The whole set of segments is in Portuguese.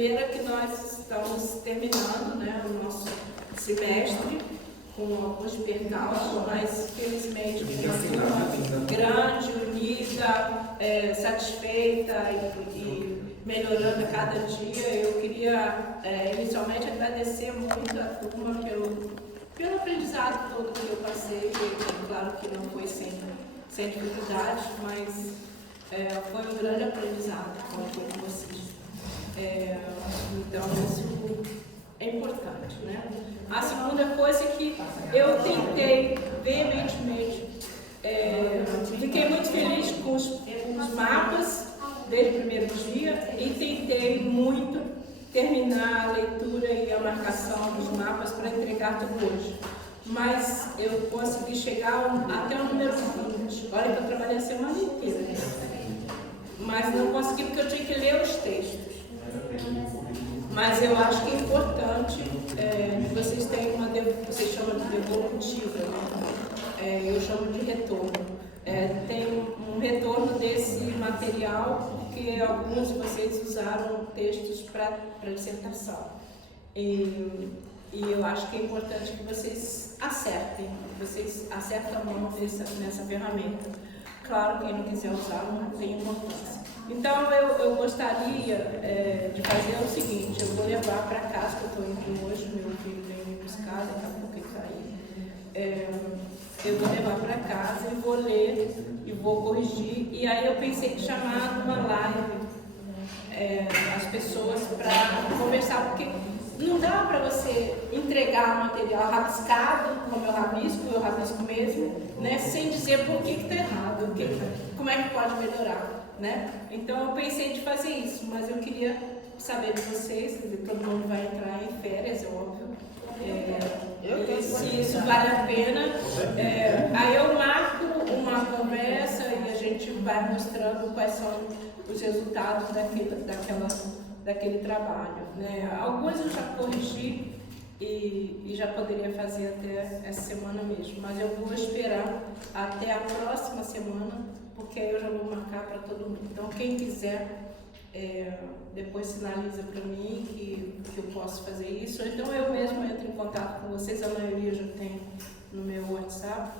primeira que nós estamos terminando, né, o nosso semestre, com alguns percalços, mas felizmente com uma turma grande, unida, satisfeita e melhorando a cada dia. Eu queria inicialmente agradecer muito a turma pelo aprendizado todo que eu passei. Claro que não foi sem dificuldades, mas foi um grande aprendizado com vocês. Então isso é importante, né? A segunda coisa é que eu tentei veementemente, fiquei muito feliz com os mapas desde o primeiro dia e tentei muito terminar a leitura e a marcação dos mapas para entregar tudo hoje. Mas eu consegui chegar até o número 20. Olha que eu trabalhei a semana inteira, né? Mas não consegui porque eu tinha que ler os textos. Mas eu acho que é importante que vocês tenham vocês chamam de devolutiva, né? Eu chamo de retorno. Tem um retorno desse material, porque alguns de vocês usaram textos para dissertação. E eu acho que é importante que vocês acertem a mão nessa ferramenta. Claro, quem não quiser usar não tem importância. Então eu gostaria de fazer o seguinte: eu vou levar para casa, que eu estou indo hoje, meu filho vem me buscar, daqui a pouco ele está aí. Eu vou levar para casa e vou ler e vou corrigir. E aí eu pensei em chamar numa live as pessoas para conversar, porque não dá para você entregar o material rabiscado, como eu rabisco mesmo, né, sem dizer por que está errado, como é que pode melhorar. Né? Então eu pensei de fazer isso, mas eu queria saber de vocês, todo mundo vai entrar em férias, é óbvio. Se isso vale a pena, aí eu marco uma conversa e a gente vai mostrando quais são os resultados daquele trabalho. Né? Alguns eu já corrigi e já poderia fazer até essa semana mesmo, mas eu vou esperar até a próxima semana, porque aí eu já vou marcar para todo mundo. Então, quem quiser, depois sinaliza para mim que eu posso fazer isso. Ou então eu mesmo entro em contato com vocês, a maioria eu já tem no meu WhatsApp.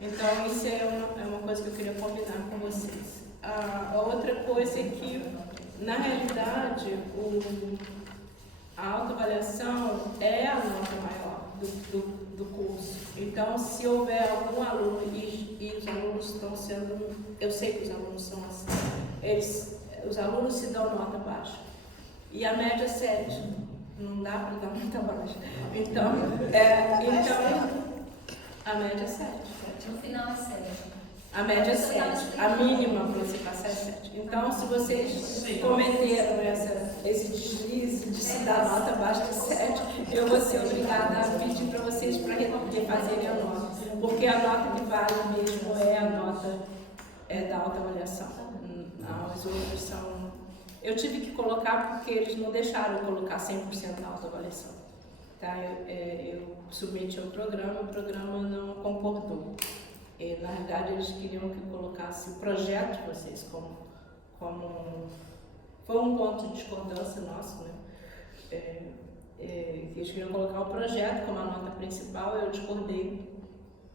Então, isso é uma coisa que eu queria combinar com vocês. A outra coisa é que, na realidade, a autoavaliação é a nota maior do curso. Então, se houver algum aluno, e os alunos estão sendo, eu sei que os alunos são assim, os alunos se dão nota baixa. E a média é 7, não dá para dar nota baixa. Então, a média é 7. No final é 7. A média é 7, a mínima para você passar é 7. Então, se vocês cometeram esse deslize de se dar nota abaixo de 7, eu vou ser obrigada a pedir para vocês para refazerem a nota. Porque a nota que vale mesmo é a nota da autoavaliação. As outras são... Eu tive que colocar porque eles não deixaram eu colocar 100% na autoavaliação. Tá? Eu submeti ao programa, o programa não concordou. Na realidade, eles queriam que eu colocasse o projeto de vocês como foi um ponto de discordância nosso, né? Eles queriam colocar o projeto como a nota principal, eu discordei.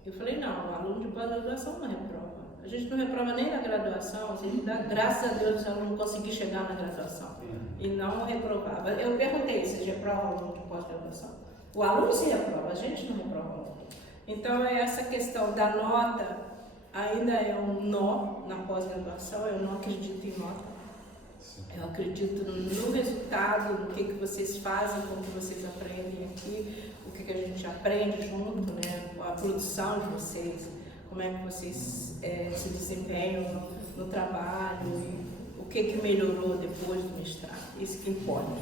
Eu falei, não, o aluno de pós-graduação não reprova. A gente não reprova nem na graduação, graças a Deus eu não consegui chegar na graduação e não reprovava. Eu perguntei se reprova o aluno de pós-graduação. O aluno se reprova, a gente não reprova o aluno. Então, essa questão da nota ainda é um nó na pós-graduação. Eu não acredito em nota. Eu acredito no resultado, no que vocês fazem, como que vocês aprendem aqui, o que a gente aprende junto, né? A produção de vocês, como é que vocês se desempenham no trabalho, e o que melhorou depois do mestrado. Isso que importa.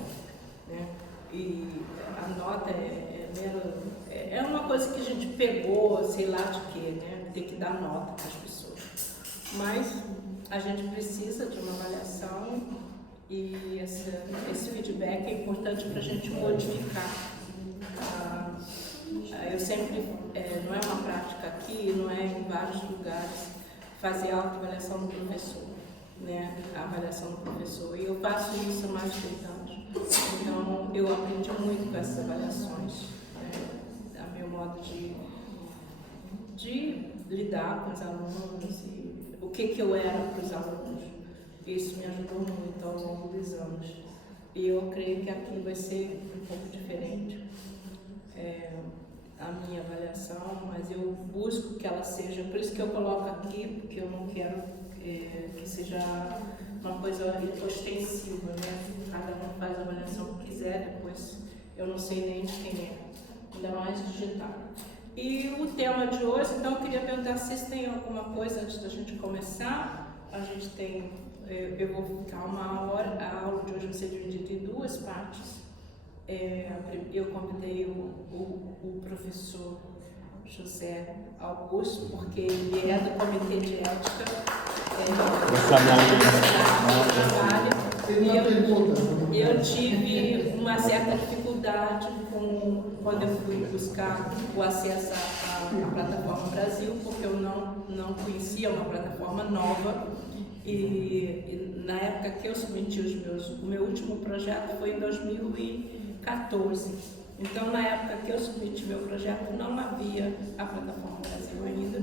Né? E a nota é uma coisa que a gente pegou, sei lá de quê, né? Tem que dar nota para as pessoas. Mas a gente precisa de uma avaliação e esse feedback é importante para a gente modificar. Eu sempre, não é uma prática aqui, não é em vários lugares, fazer a autoavaliação do professor. né, a avaliação do professor. E eu faço isso há mais de 30 anos. Então, eu aprendi muito com essas avaliações, né, a meu modo de lidar com os alunos e o que eu era para os alunos. Isso me ajudou muito ao longo dos anos. E eu creio que aqui vai ser um pouco diferente. A minha avaliação, mas eu busco que ela seja, por isso que eu coloco aqui, porque eu não quero que seja uma coisa ostensiva, né? Cada um faz a avaliação que quiser, depois eu não sei nem de quem é, ainda mais digital. E o tema de hoje, então eu queria perguntar se vocês têm alguma coisa antes da gente começar. A gente tem, eu vou ficar uma hora, a aula de hoje vai ser dividida em duas partes. Eu convidei o professor José Augusto, porque ele é do Comitê de Ética e eu tive uma certa dificuldade quando eu fui buscar o acesso à Plataforma Brasil, porque eu não conhecia, uma plataforma nova. E na época que eu submeti o meu último projeto foi em 2014. Então, na época que eu submeti meu projeto, não havia a Plataforma Brasil ainda,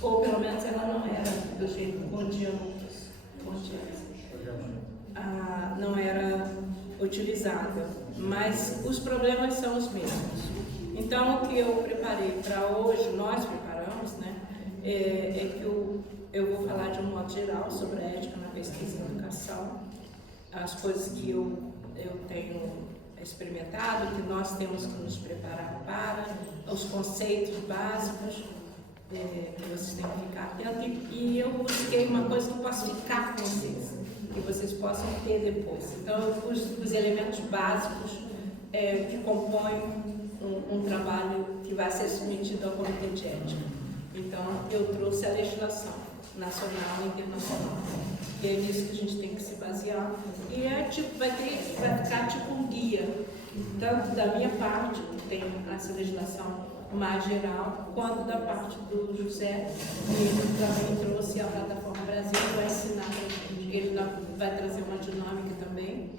ou pelo menos ela não era do jeito não era utilizada, mas os problemas são os mesmos. Então, o que eu preparei para hoje, nós preparamos, né, é que eu vou falar de um modo geral sobre a ética na pesquisa e educação, as coisas que eu tenho experimentado, que nós temos que nos preparar para, os conceitos básicos que vocês têm que ficar atentos, e eu busquei uma coisa que eu posso ficar com vocês, que vocês possam ter depois. Então, eu pus os elementos básicos que compõem um trabalho que vai ser submetido ao Comitê de Ética. Então, eu trouxe a legislação nacional e internacional. E é nisso que a gente tem que se basear. E vai ficar tipo um guia, tanto da minha parte, que tem essa legislação mais geral, quanto da parte do José, que ele também trouxe a Plataforma Brasil, vai ensinar para a gente. Ele vai trazer uma dinâmica também,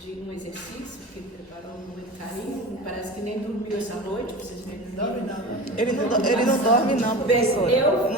de um exercício que ele preparou com muito carinho. Parece que nem dormiu essa noite, vocês nem dormiram. Ele não dorme não, professora. Eu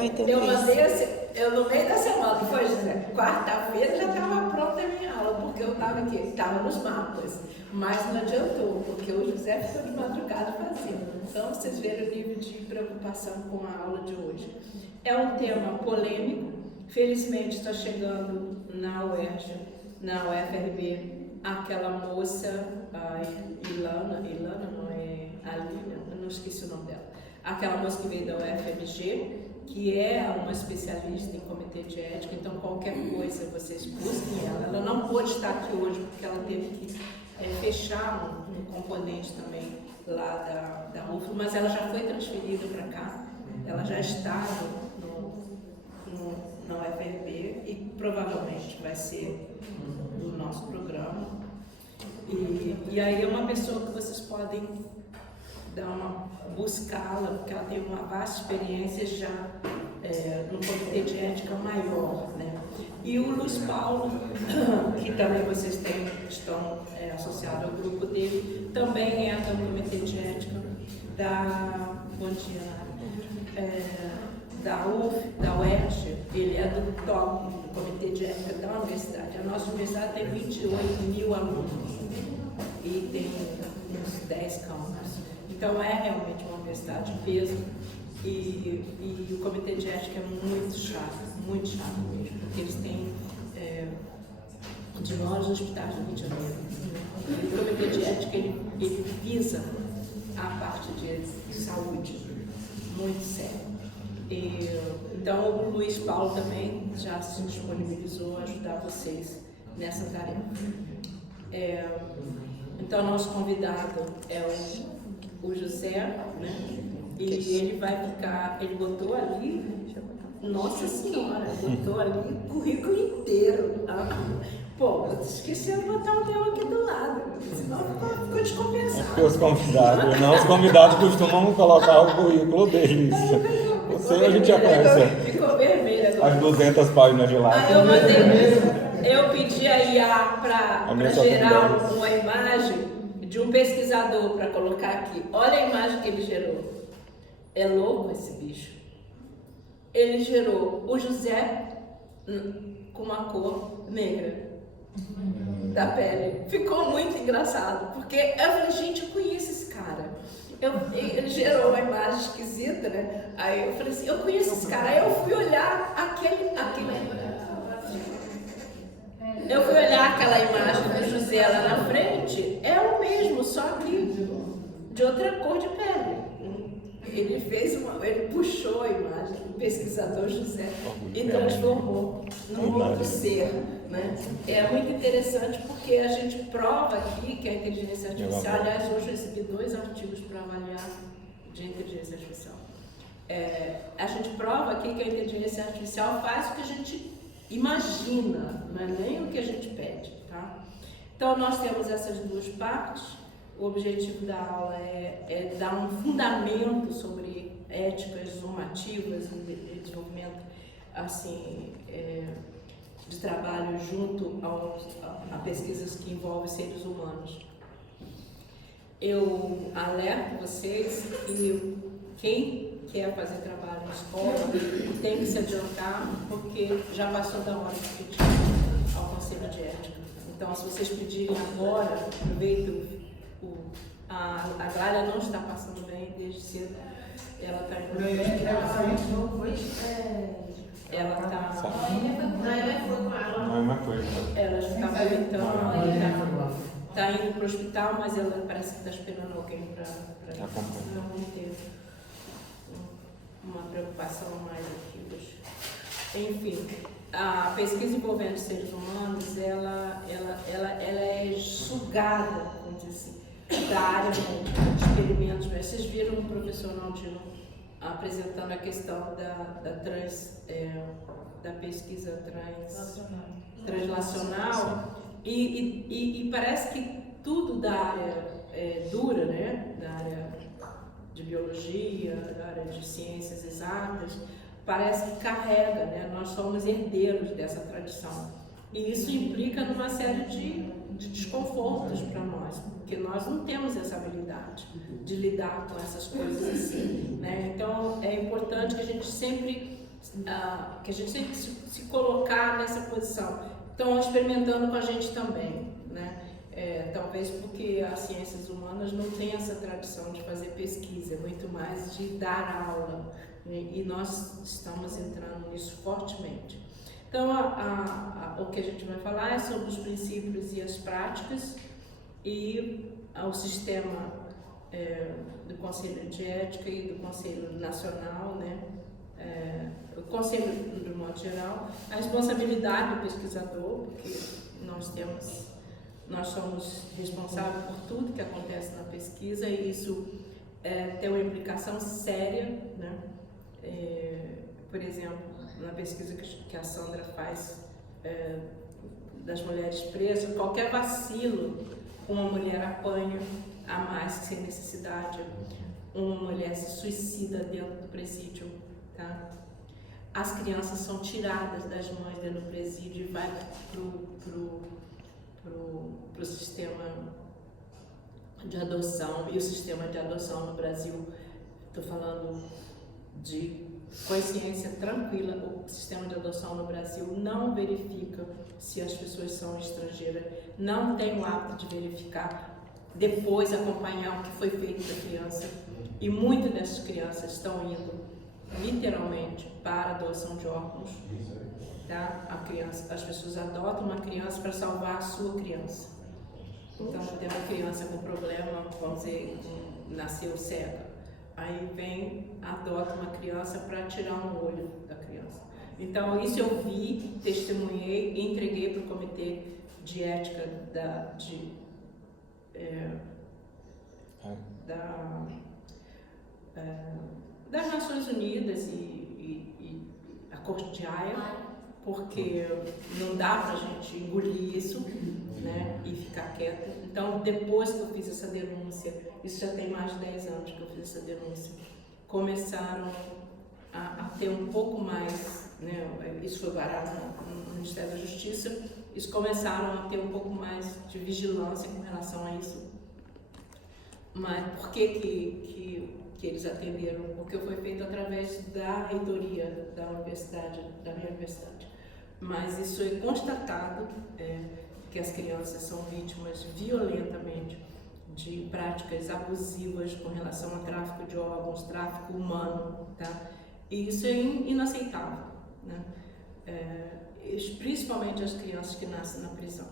no meio da semana, que foi, José, quarta-feira já estava pronta a minha aula, porque eu estava aqui, estava nos mapas, mas não adiantou, porque o José ficou de madrugada fazendo. Então, vocês viram o nível de preocupação com a aula de hoje. É um tema polêmico, felizmente está chegando na UERJ, na UFRB, aquela moça, a Ilana não é a Lina, eu não esqueci o nome dela, aquela moça que veio da UFMG, que é uma especialista em comitê de ética, então qualquer coisa vocês busquem ela. Ela não pôde estar aqui hoje porque ela teve que fechar um componente também lá da UFRO, mas ela já foi transferida para cá, ela já está na UFRB e provavelmente vai ser do nosso programa. E aí é uma pessoa que vocês podem buscá-la, porque ela tem uma vasta experiência já no comitê de ética maior, né? E o Luiz Paulo, que também vocês estão associados ao grupo dele, também é do comitê de ética da UERJ, ele é do top do comitê de ética da universidade. A nossa universidade tem 28 mil alunos e tem uns 10 campos. Então é realmente uma universidade de peso e o comitê de ética é muito chato mesmo, porque eles têm um dos maiores hospitais do Rio de Janeiro. O comitê de ética ele visa a parte de saúde muito séria. Então o Luiz Paulo também já se disponibilizou a ajudar vocês nessa tarefa. Então nosso convidado é o José, né? E ele vai ficar, ele botou ali, nossa senhora, botou ali o currículo inteiro. Pô, esqueci de botar o meu aqui do lado, senão ficou descompensado. Os convidados costumam colocar o currículo deles. Você a gente já conhece. Ficou vermelho agora. As 200 páginas de lá. Aí eu pedi a IA para gerar uma imagem de um pesquisador para colocar aqui. Olha a imagem que ele gerou. É louco esse bicho. Ele gerou o José com uma cor negra da pele. Ficou muito engraçado, porque eu falei, gente, eu conheço esse cara. Ele gerou uma imagem esquisita, né? Aí eu falei assim, eu conheço esse cara. Aí eu fui olhar aquela imagem do José lá na frente, é o mesmo, só que de outra cor de pele. Ele puxou a imagem do pesquisador José e transformou num outro ser, né? É muito interessante porque a gente prova aqui que a inteligência artificial, aliás, hoje eu recebi 2 artigos para avaliar de inteligência artificial. A gente prova aqui que a inteligência artificial faz o que a gente imagina, não é nem o que a gente pede, tá? Então nós temos essas 2 partes. O objetivo da aula é dar um fundamento sobre éticas normativas e desenvolvimento assim, de trabalho junto a pesquisas que envolvem seres humanos. Eu alerto vocês que quem quer fazer trabalho na escola tem que se adiantar, porque já passou da hora de pedir ao Conselho de Ética. Então, se vocês pedirem agora, aproveito. A Glália não está passando bem desde cedo. Ela está indo para o hospital. Ela está. Ela já está vomitando. Está indo para o hospital, mas ela parece que está esperando alguém para não ter uma preocupação mais aqui hoje. Enfim, a pesquisa envolvendo seres humanos, ela é sugada, vamos dizer assim, da área de experimentos. Vocês viram o professor Naldino apresentando a questão da pesquisa translacional e parece que tudo da área dura, né? Da área de biologia, da área de ciências exatas, parece que carrega, né? Nós somos herdeiros dessa tradição. E isso implica numa série de desconfortos para nós, porque nós não temos essa habilidade de lidar com essas coisas assim, né? Então é importante que a gente sempre se colocar nessa posição. Estão experimentando com a gente também, né? Talvez porque as ciências humanas não têm essa tradição de fazer pesquisa, é muito mais de dar aula, né? E nós estamos entrando nisso fortemente. Então, o que a gente vai falar é sobre os princípios e as práticas e o sistema do Conselho de Ética e do Conselho Nacional, né? O Conselho, de modo geral, a responsabilidade do pesquisador, porque nós somos responsáveis por tudo que acontece na pesquisa e isso tem uma implicação séria, né? Por exemplo, na pesquisa que a Sandra faz das mulheres presas, qualquer vacilo uma mulher apanha a mais que sem necessidade, uma mulher se suicida dentro do presídio, tá? As crianças são tiradas das mães dentro do presídio e vai pro sistema de adoção. E o sistema de adoção no Brasil, estou falando de consciência tranquila, o sistema de adoção no Brasil não verifica se as pessoas são estrangeiras, não tem o hábito de verificar, depois acompanhar o que foi feito da criança, e muitas dessas crianças estão indo literalmente para a doação de órgãos, tá? As pessoas adotam uma criança para salvar a sua criança. Então, tem uma criança com problema, vamos dizer, nasceu cega. Aí adota uma criança para tirar um olho da criança. Então, isso eu vi, testemunhei e entreguei para o Comitê de Ética das Nações Unidas e a Corte de Haia, porque não dá para a gente engolir isso, né, e ficar quieta. Então, depois que eu fiz essa denúncia, isso já tem mais de 10 anos que eu fiz essa denúncia, começaram a ter um pouco mais, né, isso foi varado no Ministério da Justiça, eles começaram a ter um pouco mais de vigilância com relação a isso. Mas por que eles atenderam? Porque foi feito através da reitoria da universidade, da minha universidade. Mas isso é constatado, que as crianças são vítimas violentamente de práticas abusivas com relação a tráfico de órgãos, tráfico humano, tá? E isso é inaceitável, né? Principalmente as crianças que nascem na prisão.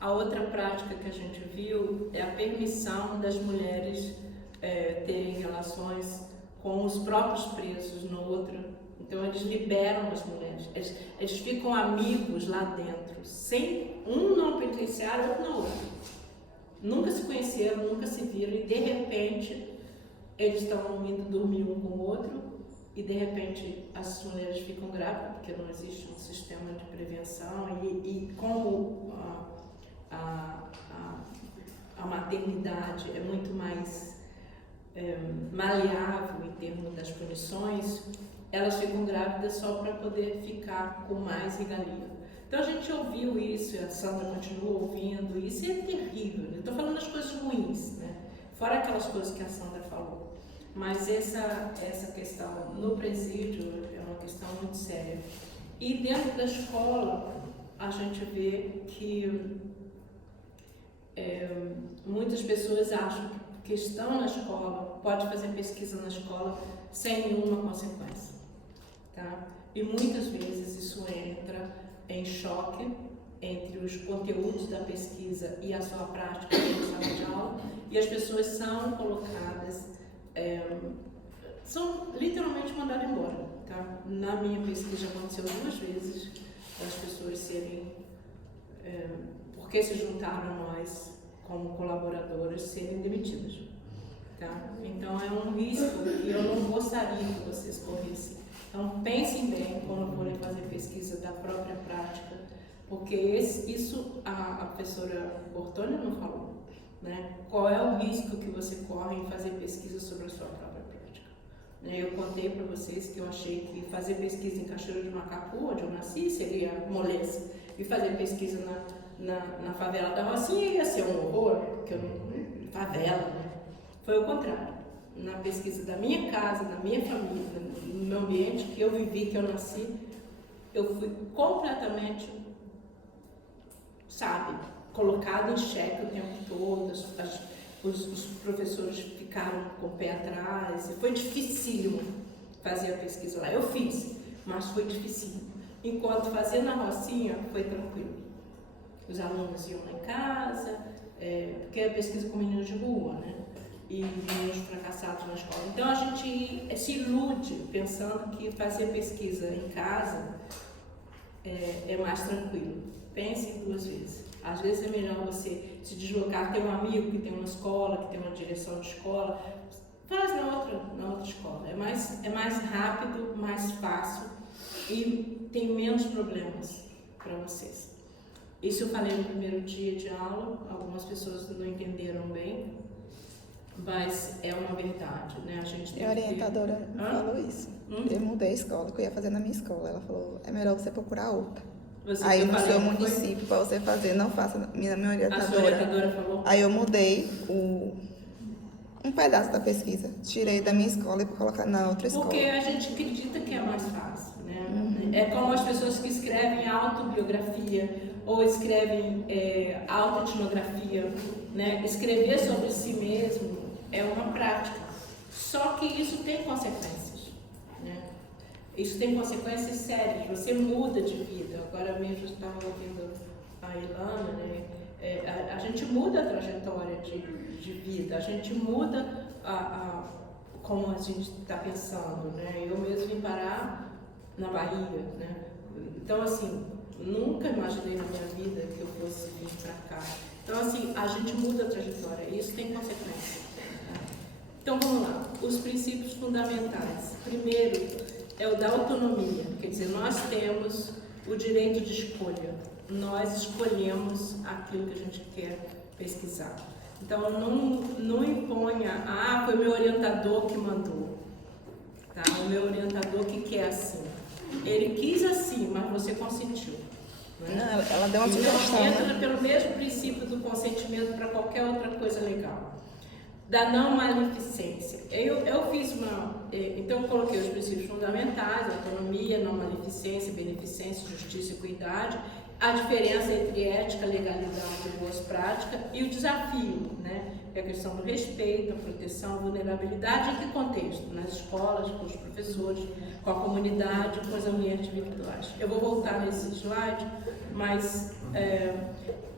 A outra prática que a gente viu é a permissão das mulheres terem relações com os próprios presos no outro. Então eles liberam as mulheres, eles ficam amigos lá dentro, sem um no penitenciário, outro no outro. Nunca se conheceram, nunca se viram e de repente eles estão indo dormir um com o outro e de repente as mulheres ficam grávidas, porque não existe um sistema de prevenção e como a maternidade é muito mais maleável em termos das punições, elas ficam grávidas só para poder ficar com mais regalia. Então a gente ouviu isso, e a Sandra continua ouvindo, e isso é terrível. Eu estou falando das coisas ruins, né? Fora aquelas coisas que a Sandra falou. Mas essa questão no presídio é uma questão muito séria. E dentro da escola, a gente vê que muitas pessoas acham que estão na escola, pode fazer pesquisa na escola sem nenhuma consequência, tá? E muitas vezes isso entra em choque entre os conteúdos da pesquisa e a sua prática em sala de aula, e as pessoas são colocadas, são literalmente mandadas embora, tá? Na minha pesquisa aconteceu 2 vezes as pessoas serem, porque se juntaram a nós como colaboradoras, serem demitidas, tá? Então é um risco que eu não gostaria que vocês corressem. Então pensem bem quando forem fazer pesquisa da própria prática, porque isso a professora Bortoni não falou, né? Qual é o risco que você corre em fazer pesquisa sobre a sua própria prática? Eu contei para vocês que eu achei que fazer pesquisa em Cachoeiro de Macacu, onde eu nasci, seria moleza, e fazer pesquisa na favela da Rocinha ia ser um horror, porque eu não... favela, né? Foi o contrário. Na pesquisa da minha casa, da minha família, no meu ambiente que eu vivi, que eu nasci, eu fui completamente, colocada em xeque o tempo todo. Os professores ficaram com o pé atrás, e foi dificílimo fazer a pesquisa lá. Eu fiz, mas foi dificílimo. Enquanto fazer na Rocinha, foi tranquilo. Os alunos iam lá em casa, porque é pesquisa com meninos de rua, né? E meninos fracassados na escola. Então a gente se ilude pensando que fazer pesquisa em casa é mais tranquilo. Pense 2 vezes. Às vezes é melhor você se deslocar, ter um amigo que tem uma escola, que tem uma direção de escola, faz na outra escola. É mais rápido, mais fácil e tem menos problemas para vocês. Isso eu falei no primeiro dia de aula, algumas pessoas não entenderam bem, mas é uma verdade, né? A gente tem. A orientadora falou isso. Eu mudei a escola, que eu ia fazer na minha escola. Ela falou, é melhor você procurar outra. Aí no seu município, para você fazer, não faça. Minha orientadora. A sua orientadora falou? Aí eu mudei um pedaço da pesquisa. Tirei da minha escola e vou colocar na outra escola. Porque a gente acredita que é mais fácil, né? É como as pessoas que escrevem autobiografia ou escrevem autoetnografia, né? Escrever sobre si mesmo é uma prática. Só que isso tem consequências, né? Isso tem consequências sérias. Você muda de vida. Agora mesmo eu estava ouvindo a Ilana, né? A gente muda a trajetória de vida, a gente muda como a gente está pensando, né? Eu mesmo vim parar na Bahia, né? Então, assim, nunca imaginei na minha vida que eu fosse vir para cá. Então, assim, a gente muda a trajetória e isso tem consequências. Tá? Então, vamos lá. Os princípios fundamentais. Primeiro é o da autonomia, quer dizer, nós temos o direito de escolha. Nós escolhemos aquilo que a gente quer pesquisar. Então, não imponha, foi meu orientador que mandou. tá? O meu orientador que quer assim. Ele quis assim, mas você consentiu. Não, ela deu uma sugestão. Entra pelo mesmo princípio do consentimento para qualquer outra coisa legal. Da não maleficência. Eu fiz então eu coloquei os princípios fundamentais, autonomia, não maleficência, beneficência, justiça e equidade, a diferença entre ética, legalidade e boas práticas e o desafio, né? É a questão do respeito, a proteção, a vulnerabilidade, em que contexto? Nas escolas, com os professores, com a comunidade, com os ambientes virtuais. Eu vou voltar nesse slide, mas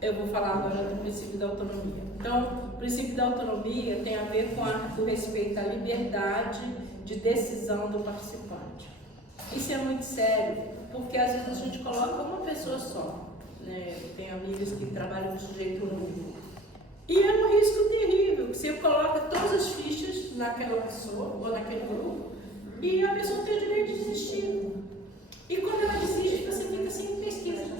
eu vou falar agora do princípio da autonomia. Então, o princípio da autonomia tem a ver com o respeito à liberdade de decisão do participante. Isso é muito sério, porque às vezes a gente coloca uma pessoa só, né? Tem amigas que trabalham com sujeito único. E é um risco terrível, que você coloca todas as fichas naquela pessoa ou naquele grupo e a pessoa tem o direito de desistir. E quando ela desiste, você fica sem pesquisa.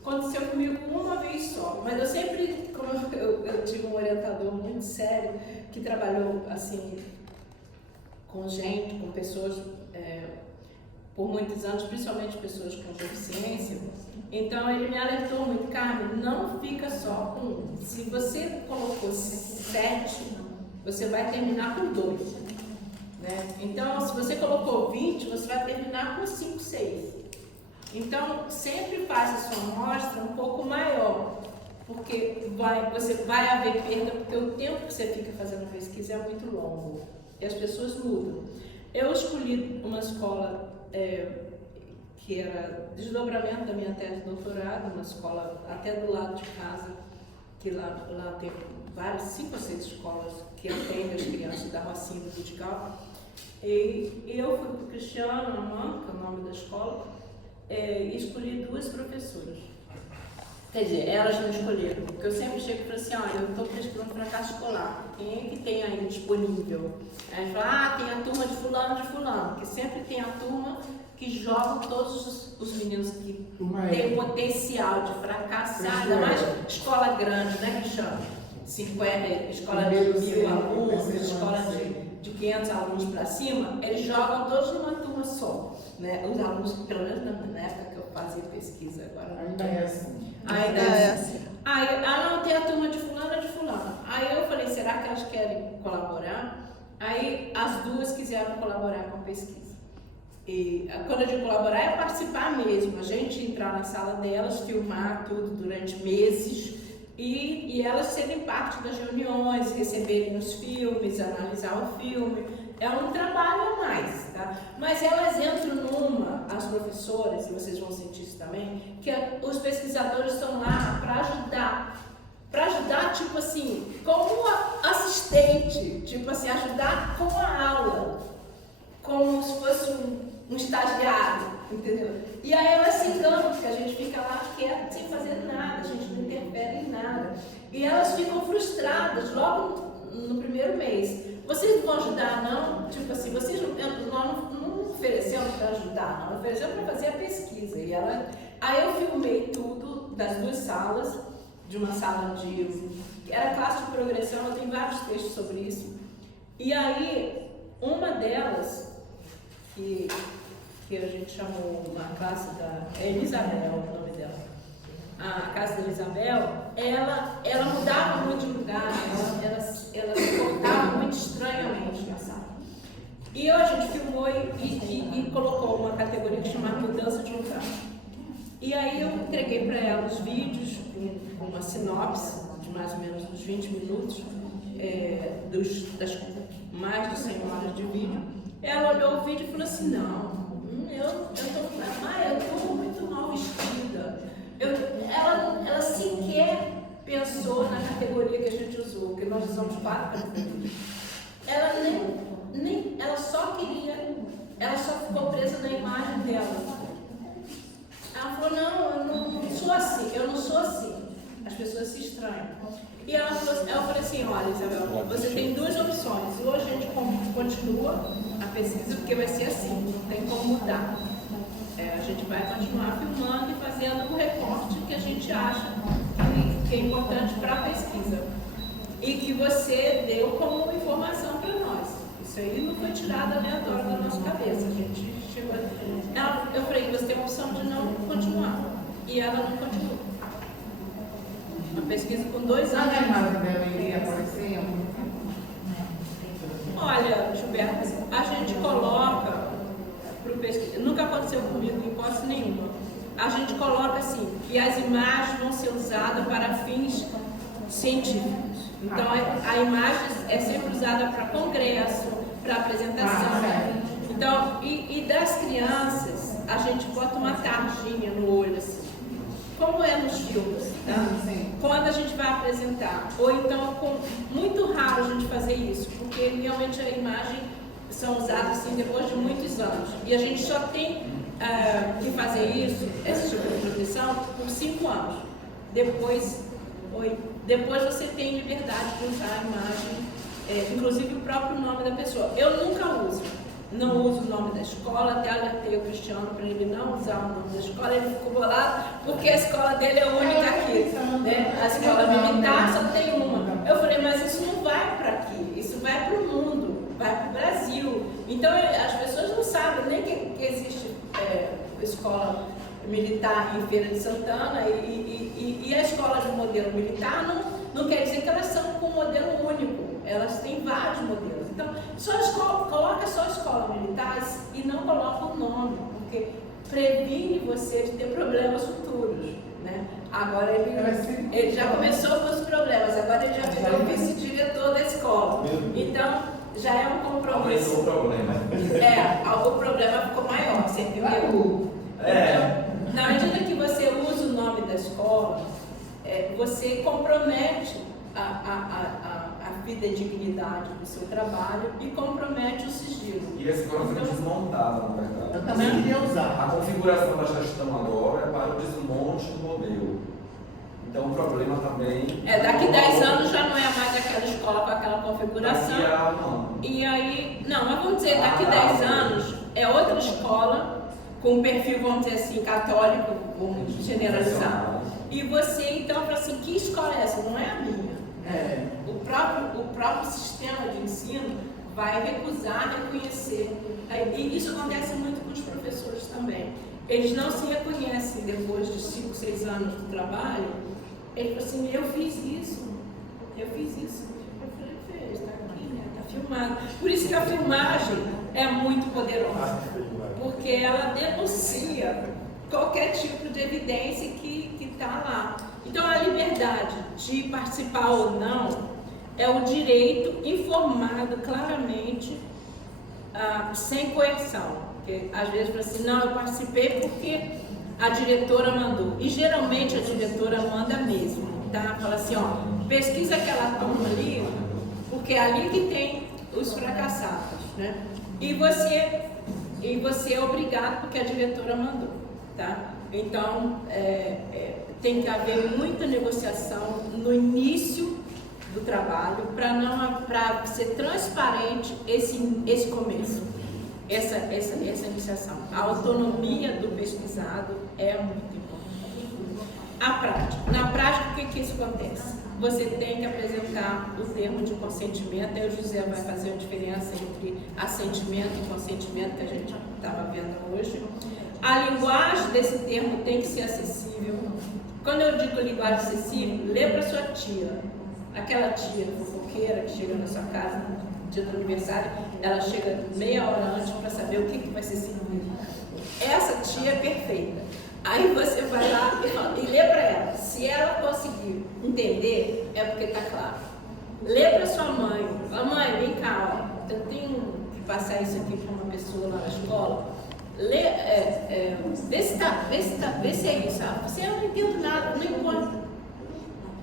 Aconteceu comigo uma vez só, mas eu sempre, como eu tive um orientador muito sério que trabalhou assim com gente, com pessoas por muitos anos, principalmente pessoas com deficiência. Então ele me alertou muito, Carmen, não fica só com um. Se você colocou 7, você vai terminar com 2. Né? Então, se você colocou 20, você vai terminar com 5, 6. Então, sempre faça a sua amostra um pouco maior, porque você vai haver perda, porque o tempo que você fica fazendo pesquisa é muito longo e as pessoas mudam. Eu escolhi uma escola que era desdobramento da minha tese de doutorado, uma escola até do lado de casa, que lá tem várias, 5 ou 6 escolas que atendem as crianças da Rocinha do Vidigal. E eu fui para o Cristiano Aman, que é o nome da escola, e escolhi 2 professoras. Quer dizer, elas me escolheram, porque eu sempre chego e falo assim, olha, eu estou pesquisando fracasso escolar, quem é que tem aí disponível? Aí fala, tem a turma de fulano, que sempre tem a turma que joga todos os meninos que têm potencial de fracassar, ainda mais escola grande, né, que chama? 50, escola de 1000 alunos, escola de 500 alunos para cima, eles jogam todos numa turma só. Né? Os alunos, pelo menos na época que eu fazia pesquisa, agora ainda é assim. Ainda é assim. Aí, não, tem a turma de fulano. Aí eu falei, será que elas querem colaborar? Aí as 2 quiseram colaborar com a pesquisa. E quando eu digo colaborar, é participar mesmo, a gente entrar na sala delas, filmar tudo durante meses e elas serem parte das reuniões, receberem os filmes, analisar o filme. É um trabalho a mais, tá? Mas elas entram as professoras, e vocês vão sentir isso também, que os pesquisadores estão lá para ajudar, tipo assim, como assistente, tipo assim, ajudar com a aula, como se fosse um estagiário, entendeu? E aí elas se enganam, porque a gente fica lá quieto, sem fazer nada, a gente não interfere em nada. E elas ficam frustradas logo no primeiro mês. Vocês não vão ajudar, não? Tipo assim, nós não oferecemos para ajudar, não. Oferecemos para fazer a pesquisa. Aí eu filmei tudo das 2 salas, de uma sala que era classe de progressão, eu tenho vários textos sobre isso. E aí, uma delas, que a gente chamou a classe é Elisabel, o nome dela. A casa da Elisabel, ela mudava muito de lugar, ela se comportava muito estranhamente na sala. E a gente filmou e colocou uma categoria que chamava mudança de lugar. E aí eu entreguei para ela os vídeos com uma sinopse de mais ou menos uns 20 minutos, das mais de 100 horas de vídeo. Ela olhou o vídeo e falou assim, não, eu estou muito mal vestida. Ela sequer pensou na categoria que a gente usou, que nós usamos 4 categorias. Ela só ficou presa na imagem dela. Ela falou, não, eu não sou assim. As pessoas se estranham. E ela falou assim, olha, Isabel, você tem 2 opções. Ou a gente continua a pesquisa, porque vai ser assim, não tem como mudar. A gente vai continuar filmando e fazendo o recorte que a gente acha que é importante para a pesquisa. E que você deu como informação para nós. Isso aí não foi tirado aleatório da nossa cabeça. A gente chegou. Eu falei, você tem a opção de não continuar. E ela não continuou. Uma pesquisa com 2 anos. Olha, Gilberto, a gente coloca para o pesquisa. Nunca aconteceu comigo, em hipótese nenhuma. A gente coloca assim, que as imagens vão ser usadas para fins científicos. Então, a imagem é sempre usada para congresso, para apresentação. Então, e das crianças, a gente bota uma tarjinha no olho, assim, como é nos filmes, tá? Quando a gente vai apresentar. Ou então, muito raro a gente fazer isso, porque realmente a imagem são usadas assim depois de muitos anos. E a gente só tem que fazer isso, esse tipo de proteção, por 5 anos. Depois você tem liberdade de usar a imagem, inclusive o próprio nome da pessoa. Eu nunca uso. Não uso o nome da escola, até alertei o Cristiano para ele não usar o nome da escola, ele ficou bolado, porque a escola dele é única aqui, né? A escola militar só tem uma. Eu falei, mas isso não vai para aqui, isso vai para o mundo, vai para o Brasil. Então as pessoas não sabem nem que existe escola militar em Feira de Santana e a escola de modelo militar não quer dizer que elas são com um modelo único, elas têm vários modelos. Então, coloca só a escola militar e não coloca o nome, porque previne você de ter problemas futuros, né? Agora ele já começou com os problemas, agora ele já virou vice-diretor da escola. Então, já é um compromisso. Aumentou o problema. O problema ficou maior, você entendeu? Então, na medida que você usa o nome da escola, você compromete a fidedignidade do seu trabalho e compromete o sigilo. E essa escola foi desmontada, na verdade. Eu também queria usar. A configuração da gestão agora é para o desmonte do modelo. Então o problema também... Daqui 10 anos já não é mais aquela escola com aquela configuração. Daqui a um ano. E aí, não, mas vamos dizer, daqui 10 anos é outra escola com um perfil, vamos dizer assim, católico, vamos generalizar. E você então fala assim, que escola é essa? Não é a minha. O próprio sistema de ensino vai recusar reconhecer. E isso acontece muito com os professores também. Eles não se reconhecem depois de 5, 6 anos do trabalho. Eles falam assim, eu fiz isso. Eu falei, fez, está aqui, né? Está filmado. Por isso que a filmagem é muito poderosa. Porque ela denuncia qualquer tipo de evidência que está lá. Então, a liberdade de participar ou não é o direito informado claramente, sem coerção. Porque, às vezes, fala assim, não, eu participei porque a diretora mandou. E, geralmente, a diretora manda mesmo. Tá? Fala assim, pesquisa aquela turma ali, porque é ali que tem os fracassados. Né? E você é obrigado porque a diretora mandou. Tá? Então, tem que haver muita negociação no início do trabalho para ser transparente esse começo, essa iniciação. A autonomia do pesquisado é muito importante. Na prática, o que isso acontece? Você tem que apresentar o termo de consentimento, aí o José vai fazer a diferença entre assentimento e consentimento que a gente estava vendo hoje. A linguagem desse termo tem que ser acessível. Quando eu digo linguagem acessível, lê para sua tia. Aquela tia fofoqueira que chega na sua casa no dia do aniversário, ela chega meia hora antes para saber o que vai ser servido. Essa tia é perfeita. Aí você vai lá e lê para ela. Se ela conseguir entender, é porque está claro. Lê para sua mãe. Fala, mãe, vem cá, eu tenho que passar isso aqui para uma pessoa lá na escola. Vê se é isso. Se eu não entendo nada, não importa.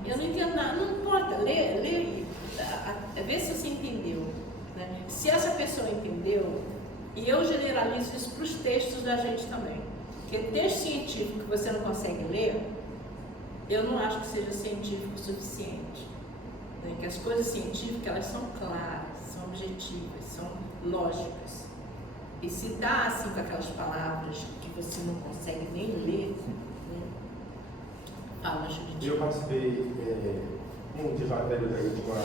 Eu não entendo nada, não importa. Lê, vê se você entendeu. Né? Se essa pessoa entendeu, e eu generalizo isso para os textos da gente também. Porque texto científico que você não consegue ler, eu não acho que seja científico o suficiente. Né? Que as coisas científicas, elas são claras, são objetivas, são lógicas. E se dá assim com aquelas palavras que você não consegue nem ler, né? Fala, Judite. Eu participei de uma velha de uma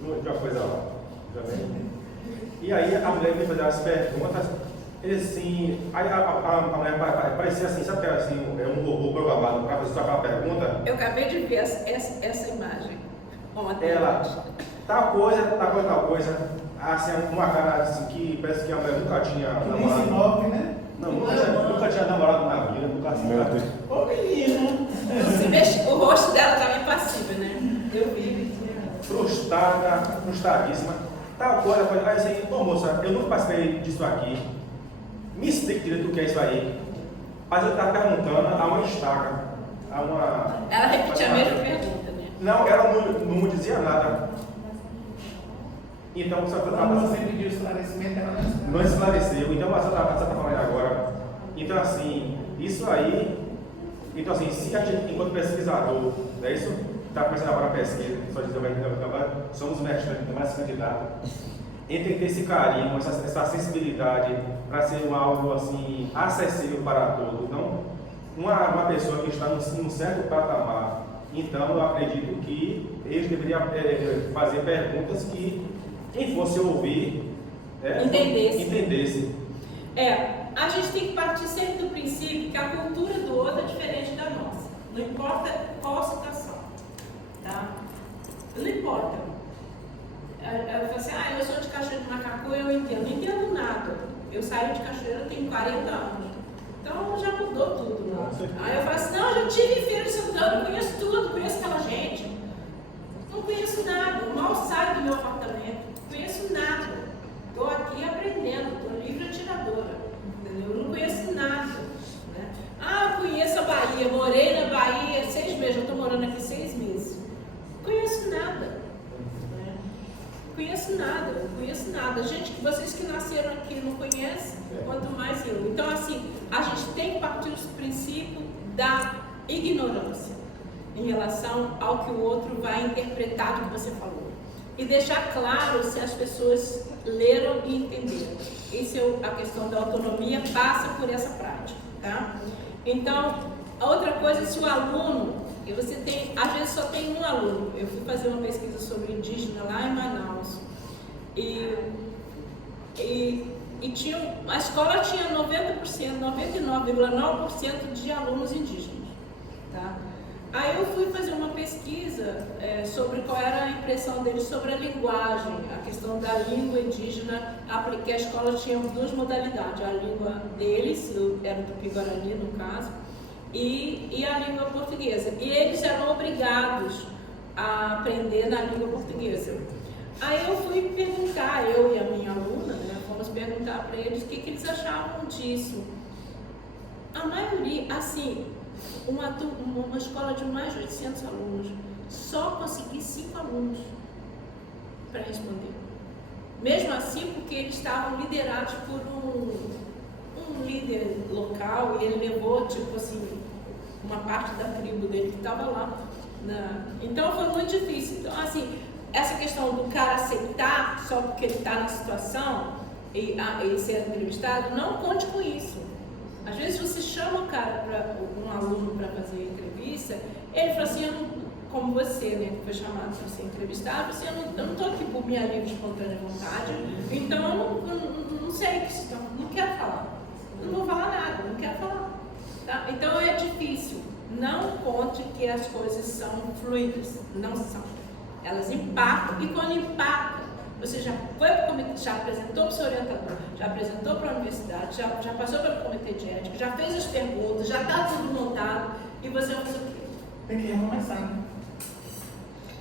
de uma coisa lá. Também. E aí a mulher veio fazer as perguntas, ele assim, aí a mulher parecia assim, sabe que era assim, um robô programado para fazer só aquela pergunta? Eu acabei de ver essa imagem ontem. Ela, tal coisa, assim, uma cara assim que parece que a mulher nunca tinha namorado. Né? Não, nunca tinha namorado na vida, nunca assim. Ô menino! O rosto dela estava impassível, né? Eu vi. Frustradíssima. Tal coisa, aí assim, ô moça, eu nunca participei disso aqui. Me explique direito o que é isso aí. Mas eu estava perguntando a uma estaca, a uma... Ela repetia a mesma pergunta, né? Não, ela não dizia nada. Então, quando você pediu esclarecimento, ela não esclareceu. Então, você está falando agora. Então, assim, isso aí... Então, assim, se a gente, enquanto pesquisador, é isso? Está começando agora a pesquisa, só dizer agora, somos mais candidatos. Ele tem que ter esse carinho, essa sensibilidade para ser algo assim, acessível para todos. Não uma pessoa que está num certo patamar. Então, eu acredito que eles deveriam fazer perguntas que quem fosse ouvir entendesse. A gente tem que partir sempre do princípio que a cultura do outro é diferente da nossa. Não importa qual situação. Tá? Não importa. Eu falo assim, eu sou de Cachoeira de Macacu, eu entendo. Não entendo nada. Eu saio de Cachoeira, eu tenho 40 anos. Então já mudou tudo. Né? Aí eu falo assim, não, eu já tive em Feira de Santana, conheço tudo, conheço aquela gente. Não conheço nada, mal saio do meu apartamento. Não conheço nada. Estou aqui aprendendo, estou livre atiradora. Entendeu? Eu não conheço nada. Né? Conheço a Bahia, morei na Bahia 6 meses, eu estou morando aqui 6 meses. Não conheço nada. Conheço nada. Gente, vocês que nasceram aqui não conhecem, quanto mais eu. Então, assim, a gente tem que partir do princípio da ignorância em relação ao que o outro vai interpretar do que você falou. E deixar claro se as pessoas leram e entenderam. Essa é a questão da autonomia, passa por essa prática, tá? Então, a outra coisa é se o aluno... E você tem, às vezes só tem um aluno. Eu fui fazer uma pesquisa sobre indígena lá em Manaus. A escola tinha 90%, 99,9% de alunos indígenas. Tá? Aí eu fui fazer uma pesquisa sobre qual era a impressão deles sobre a linguagem, a questão da língua indígena, porque a escola tinha 2 modalidades, a língua deles, era do Tupi-Guarani no caso, e a língua portuguesa. E eles eram obrigados a aprender na língua portuguesa. Aí eu fui perguntar, eu e a minha aluna, né, fomos perguntar para eles o que eles achavam disso. A maioria, assim, uma escola de mais de 800 alunos, só consegui 5 alunos para responder. Mesmo assim, porque eles estavam liderados por um líder local, e ele levou, tipo assim, uma parte da tribo dele que estava lá. Então foi muito difícil. Então, assim, essa questão do cara aceitar só porque ele está na situação e ser entrevistado, não conte com isso. Às vezes você chama um aluno para fazer entrevista, ele fala assim, como você, né, que foi chamado para ser entrevistado, assim, eu não estou aqui por minha livre espontânea vontade, então eu não sei, não quero falar. Não vou falar nada, não quero falar. Tá? Então é difícil. Não conte que as coisas são fluidas. Não são. Elas impactam, e quando impactam, você já apresentou para o seu orientador, já apresentou para a universidade, já passou pelo comitê de ética, já fez as perguntas, já está tudo montado, e você vai fazer o quê? Tem que recomeçar, né?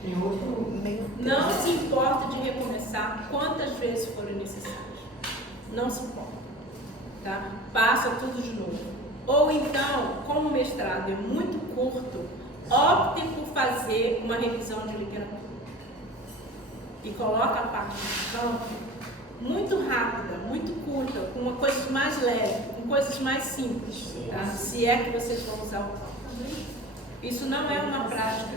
Tem outro meio. Não se importa de recomeçar quantas vezes forem necessárias. Não se importa. Tá? Passa tudo de novo. Ou então, como o mestrado é muito curto, optem por fazer uma revisão de literatura. E coloca a parte de campo muito rápida, muito curta, com coisas mais leves, com coisas mais simples. Tá? Se é que vocês vão usar o campo. Isso não é uma prática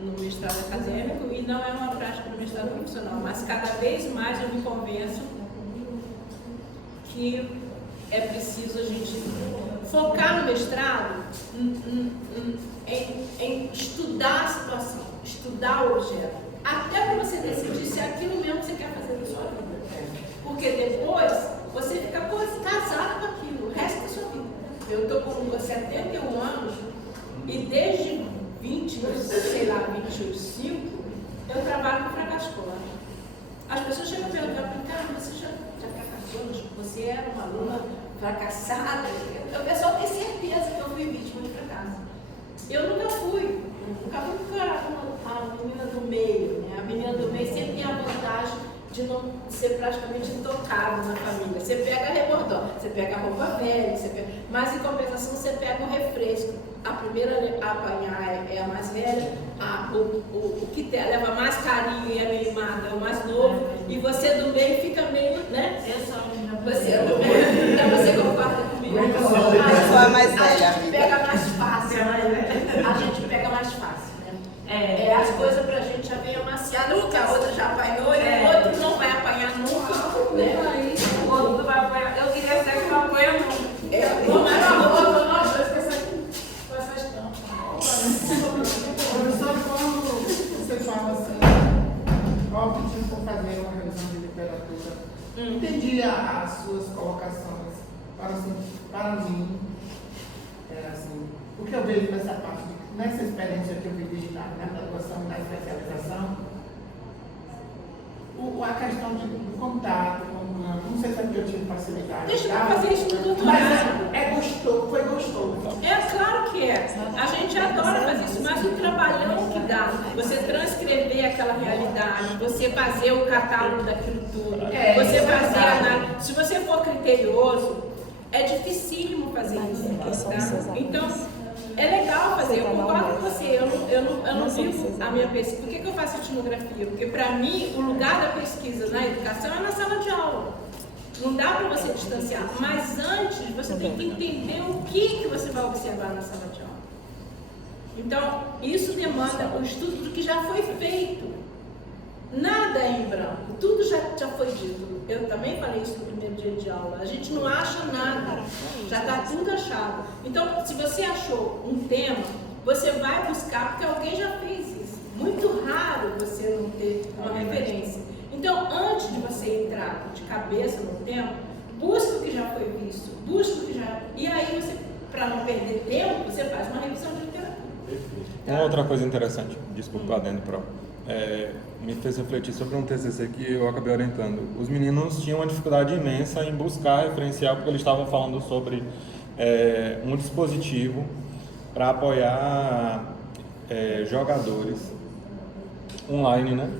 no mestrado acadêmico e não é uma prática no mestrado profissional, mas cada vez mais eu me convenço que é preciso a gente focar no mestrado em estudar a situação, estudar o objeto, até para você decidir se é aquilo mesmo que você quer fazer na sua vida. Porque depois você fica casado com aquilo, o resto da sua vida. Eu estou com 71 anos e desde 25, eu trabalho com fracasso escolar. As pessoas chegam a perguntar, cara, você já fracassou? Você era uma aluna fracassada? O pessoal tem certeza que eu fui vítima de fracasso. Eu nunca fui a menina do meio, né? A menina do meio sempre tem a vantagem de não ser praticamente intocada na família. Você pega rebordão, você pega roupa velha, mas em compensação você pega um refresco. A primeira a apanhar é a mais velha, o que leva mais carinho e é meio mimado é o mais novo, e você do meio fica meio, né? Você do meio, então você concorda comigo? Eu sou a mais velha. A gente pega mais fácil, né? A gente pega mais fácil, né? As coisas pra gente já vem amaciadas, porque a outra já apanhou e o outro não vai apanhar nunca, né? O outro não vai apanhar. Eu queria ser que não apanha nunca. Professor, quando você fala assim, ó, pedindo para fazer uma revisão de literatura, entendi as suas colocações, para mim, assim, o que eu vejo nessa parte, nessa experiência que eu vivi na graduação e na especialização, a questão do contato, não sei se é porque eu tive facilidade. Deixa eu fazer isso no doutorado. Mas foi gostoso. É claro que é. A gente adora fazer isso, mas o trabalhão que dá, você transcrever aquela realidade, você fazer o catálogo daquilo tudo, você fazer a análise. Se você for criterioso, é dificílimo fazer isso. Tá? Então, é legal fazer, eu concordo com você, eu não vivo a minha pesquisa. Por que eu faço etnografia? Porque para mim, o lugar da pesquisa na educação é na sala de aula. Não dá para você distanciar, mas antes você tem que entender o que você vai observar na sala de aula. Então, isso demanda o estudo do que já foi feito. Nada é em branco, tudo já foi dito. Eu também falei isso no primeiro dia de aula. A gente não acha nada, já está tudo achado. Então, se você achou um tema, você vai buscar, porque alguém já fez isso. Muito raro você não ter uma referência. Então, antes de você entrar de cabeça no tema, busca o que já foi visto, busca o que já... E aí, você, para não perder tempo, você faz uma revisão de literatura. Tá? Uma outra coisa interessante, desculpa, adendo, Pro. Me fez refletir sobre um TCC que eu acabei orientando. Os meninos tinham uma dificuldade imensa em buscar referencial, porque eles estavam falando sobre um dispositivo para apoiar jogadores online, né?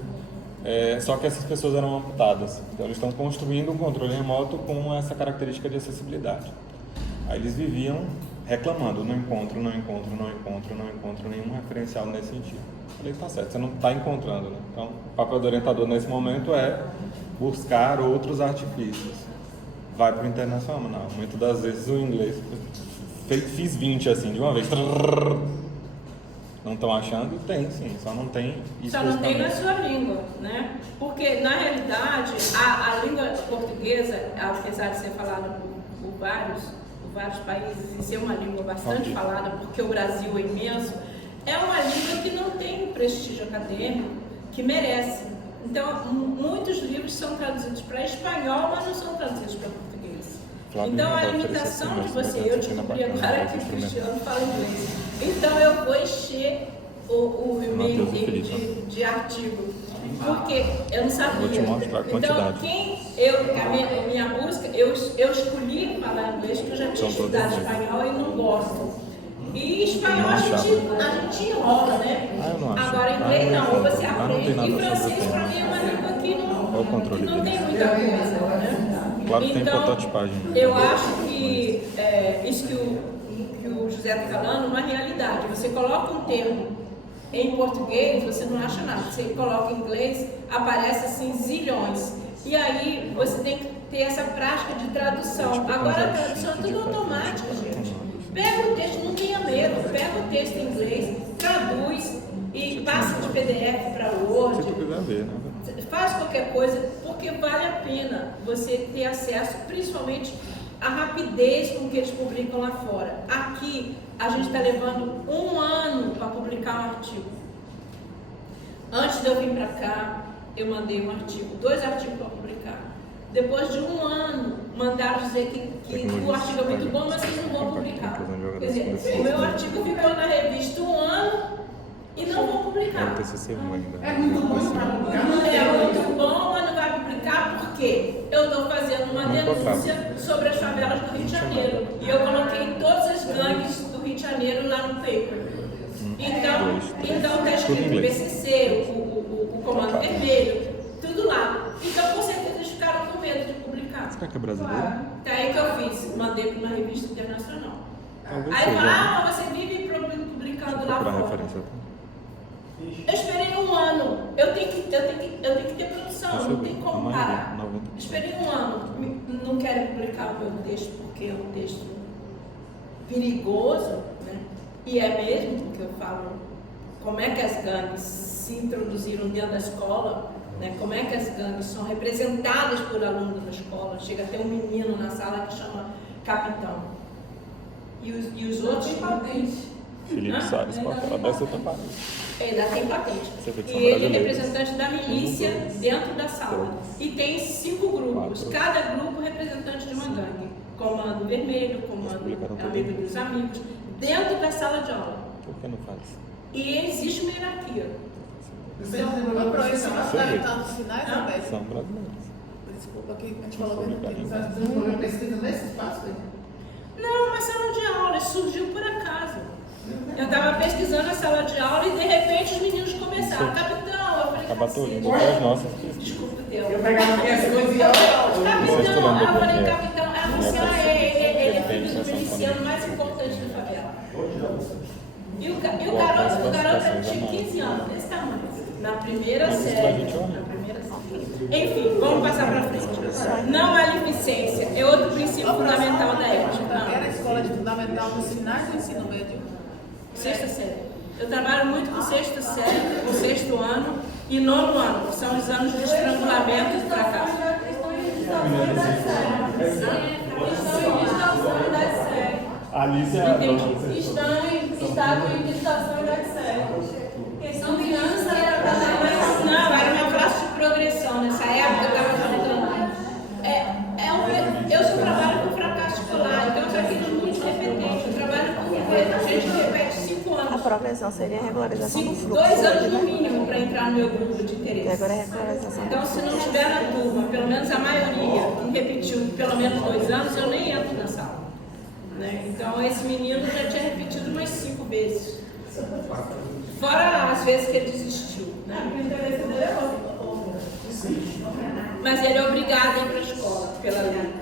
Só que essas pessoas eram amputadas. Então eles estão construindo um controle remoto com essa característica de acessibilidade. Aí eles viviam reclamando, não encontro nenhum referencial nesse sentido. Falei, tá certo, você não está encontrando, né? Então, o papel do orientador nesse momento é buscar outros artifícios. Vai para o internacional. Muitas das vezes o inglês, fiz 20 assim, de uma vez. Não estão achando? Tem sim, só não tem isso. Só não tem na sua língua, né? Porque, na realidade, a língua portuguesa, apesar de ser falada por vários países e ser uma língua bastante falada, porque o Brasil é imenso, é uma língua que não tem o prestígio acadêmico que merece. Então, muitos livros são traduzidos para espanhol, mas não são traduzidos para português. Então, a limitação de você, eu descobri agora que o Cristiano fala inglês. Então, eu vou encher o e-mail dele de artigo, porque eu não sabia. Vou te mostrar a quantidade. Então, a minha busca, eu escolhi falar inglês, porque eu já tinha estudado espanhol e não gosto. E espanhol a gente enrola, né? Agora inglês não, ou você aprende. E francês para mim é uma língua que não tem muita coisa, né? Claro que tem então, prototipagem. Eu acho que isso que o José está falando é uma realidade. Você coloca um termo em português, você não acha nada. Você coloca em inglês, aparece assim zilhões. E aí você tem que ter essa prática de tradução. Agora a tradução é tudo automática, gente. Pega o texto, não tenha medo, pega o texto em inglês, traduz e passa de PDF para Word. Se tu quiser ver, né? Faz qualquer coisa, porque vale a pena você ter acesso, principalmente à rapidez com que eles publicam lá fora. Aqui, a gente está levando 1 ano para publicar um artigo. Antes de eu vir para cá, eu mandei um artigo, 2 artigos para publicar. Depois de 1 ano, mandaram dizer que o artigo é muito bom, mas que não vou publicar. Quer dizer, o meu artigo ficou na revista 1 ano e não vou publicar. É muito bom para publicar. É muito bom, mas não vai publicar porque eu estou fazendo uma denúncia sobre as favelas do Rio de Janeiro. E eu coloquei todas as gangues do Rio de Janeiro lá no paper. Então está escrito o PCC, o Comando Vermelho, tudo lá. Então, com certeza, eles ficaram com medo de publicar. Será que é brasileiro? Tá aí que eu fiz, mandei para uma revista internacional. Talvez Aí seja. fala, mas você vive publicando lá Procurar fora. referência. Eu esperei 1 ano. Eu tenho que ter produção, não tem como parar. Esperei 1 ano. Não quero publicar o meu texto porque é um texto perigoso, né? E é mesmo, porque eu falo como é que as gangues se introduziram dentro da escola, né? Como é que as gangues são representadas por alunos da escola. Chega a ter um menino na sala que chama Capitão. E os outros... Felipe Salles, ela deve ser tampado. Ainda tem patente. E ele é representante da milícia dentro da sala. E tem 5 grupos, cada grupo representante de uma gangue. Comando Vermelho, Comando Amigo dos Amigos, dentro da sala de aula. Por que não faz? E existe uma hierarquia. Está nos finais, André? São brasileiros. Desculpa que a gente falou Você desenvolveu pesquisa nesse espaço aí? Não, mas sala de aula, isso surgiu por acaso. Eu estava pesquisando a sala de aula e de repente os meninos começaram. Capitão, eu falei, Acaba tudo, cacete. depois as nossas pesquisas. Desculpa, Deus. Eu pegava aqui as coisas e Capitão, eu falei, capitão, ela falou assim, ele é filho do miliciano mais importante da favela. E o garoto tinha 15 anos, desse tamanho, na primeira série. Enfim, vamos passar para frente. Não maleficência é outro princípio fundamental da ética. Era a escola de fundamental nos finais do ensino médio? 6ª série. Eu trabalho muito com 6ª série, com 6º ano e 9º ano, que são os anos de estrangulamento e fracasso. Alice Estão em licitação das séries. São crianças que eram não, era uma classe de progressão. Nessa época eu estava juntando. Eu só trabalho com fracasso escolar, então eu sou aquele muito repetente. Eu trabalho com a gente repete 5 anos. A progressão seria a regularização do fluxo. 2 anos no mínimo para entrar no meu grupo de interesse. E agora é a regularização. Então, se não tiver na turma, pelo menos a maioria que repetiu pelo menos 2 anos, eu nem entro na sala. Né? Então, esse menino já tinha repetido umas 5 vezes. Fora as vezes que ele desistiu. Né? Mas ele é obrigado a ir para a escola, pela lei.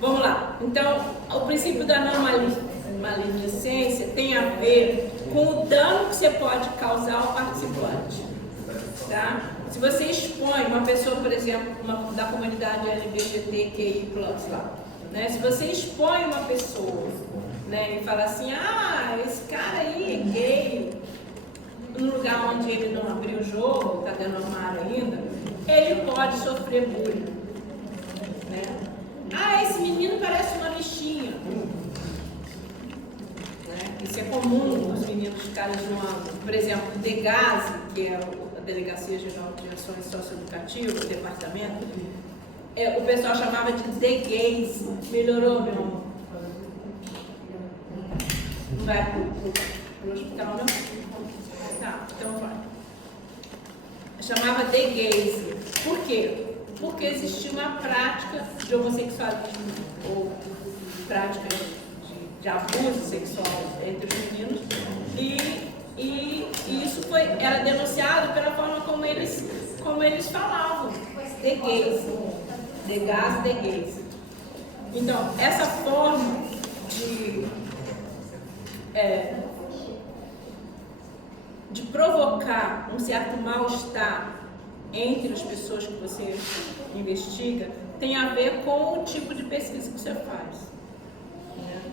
Vamos lá. Então, o princípio da não maledicência tem a ver com o dano que você pode causar ao participante. Tá? Se você expõe uma pessoa, por exemplo, da comunidade LGBTQI+, lá, né? Se você expõe uma pessoa, né, e fala assim, esse cara aí é gay, no lugar onde ele não abriu o jogo, está dentro do armário ainda, ele pode sofrer bullying. Né? Esse menino parece uma bichinha. Né? Isso é comum os meninos ficarem zoando. Por exemplo, o DEGASE, que é a Delegacia Geral de Ações Socioeducativas, o departamento, o pessoal chamava de DEGASE. Melhorou, meu amor? Não vai pro hospital, não? Tá, então vai. Chamava DEGASE. Por quê? Porque existia uma prática de homossexualismo ou prática de abuso sexual entre os meninos e isso era denunciado pela forma como eles falavam, DEGASE. Então, essa forma de provocar um certo mal-estar entre as pessoas que você investiga tem a ver com o tipo de pesquisa que você faz.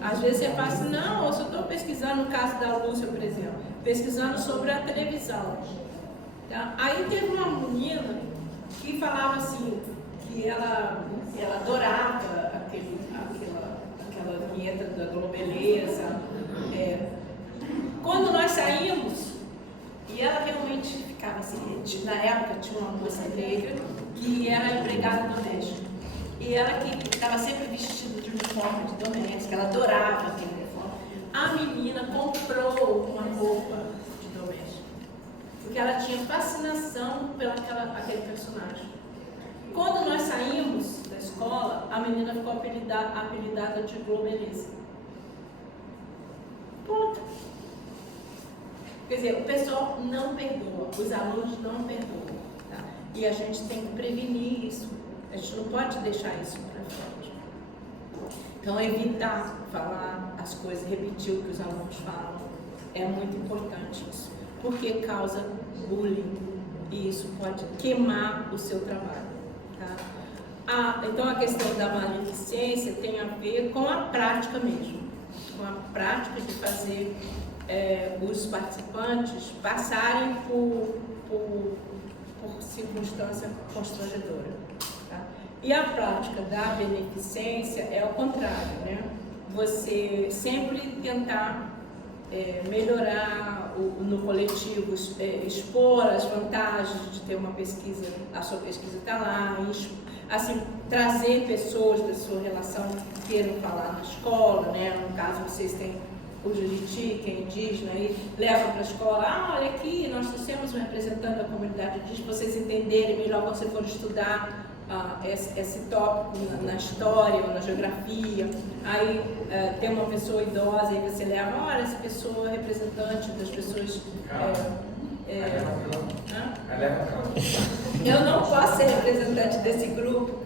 Às vezes você fala assim, não, eu só estou pesquisando, no caso da Lúcia, por exemplo, pesquisando sobre a televisão. Tá? Aí teve uma menina que falava assim, que ela adorava aquela vinheta da Globeleza. Quando nós saímos, e ela realmente ficava na época tinha uma moça negra que era empregada doméstica. E ela que estava sempre vestida de uniforme de doméstica, ela adorava aquele uniforme. A menina comprou uma roupa de doméstica, porque ela tinha fascinação pelo aquele personagem. Quando nós saímos da escola, a menina ficou apelidada de Globeleza. Pronto. Quer dizer, o pessoal não perdoa, os alunos não perdoam. Tá? E a gente tem que prevenir isso. A gente não pode deixar isso para frente. Então, evitar falar as coisas, repetir o que os alunos falam, é muito importante isso. Porque causa bullying e isso pode queimar o seu trabalho. Tá? Então, a questão da maledicência tem a ver com a prática mesmo. Com a prática de fazer os participantes passarem por circunstância constrangedora. Tá? E a prática da beneficência é o contrário, né? Você sempre tentar melhorar no coletivo, expor as vantagens de ter uma pesquisa, a sua pesquisa está lá, assim, trazer pessoas da sua relação que queiram falar na escola, né? No caso, vocês têm o Juriti, que é indígena, aí leva para a escola, olha aqui, nós trouxemos um representante da comunidade indígena, para vocês entenderem melhor quando você for estudar esse tópico na história ou na geografia. Aí tem uma pessoa idosa, aí você leva, olha, essa pessoa é representante das pessoas... Eu não posso ser representante desse grupo,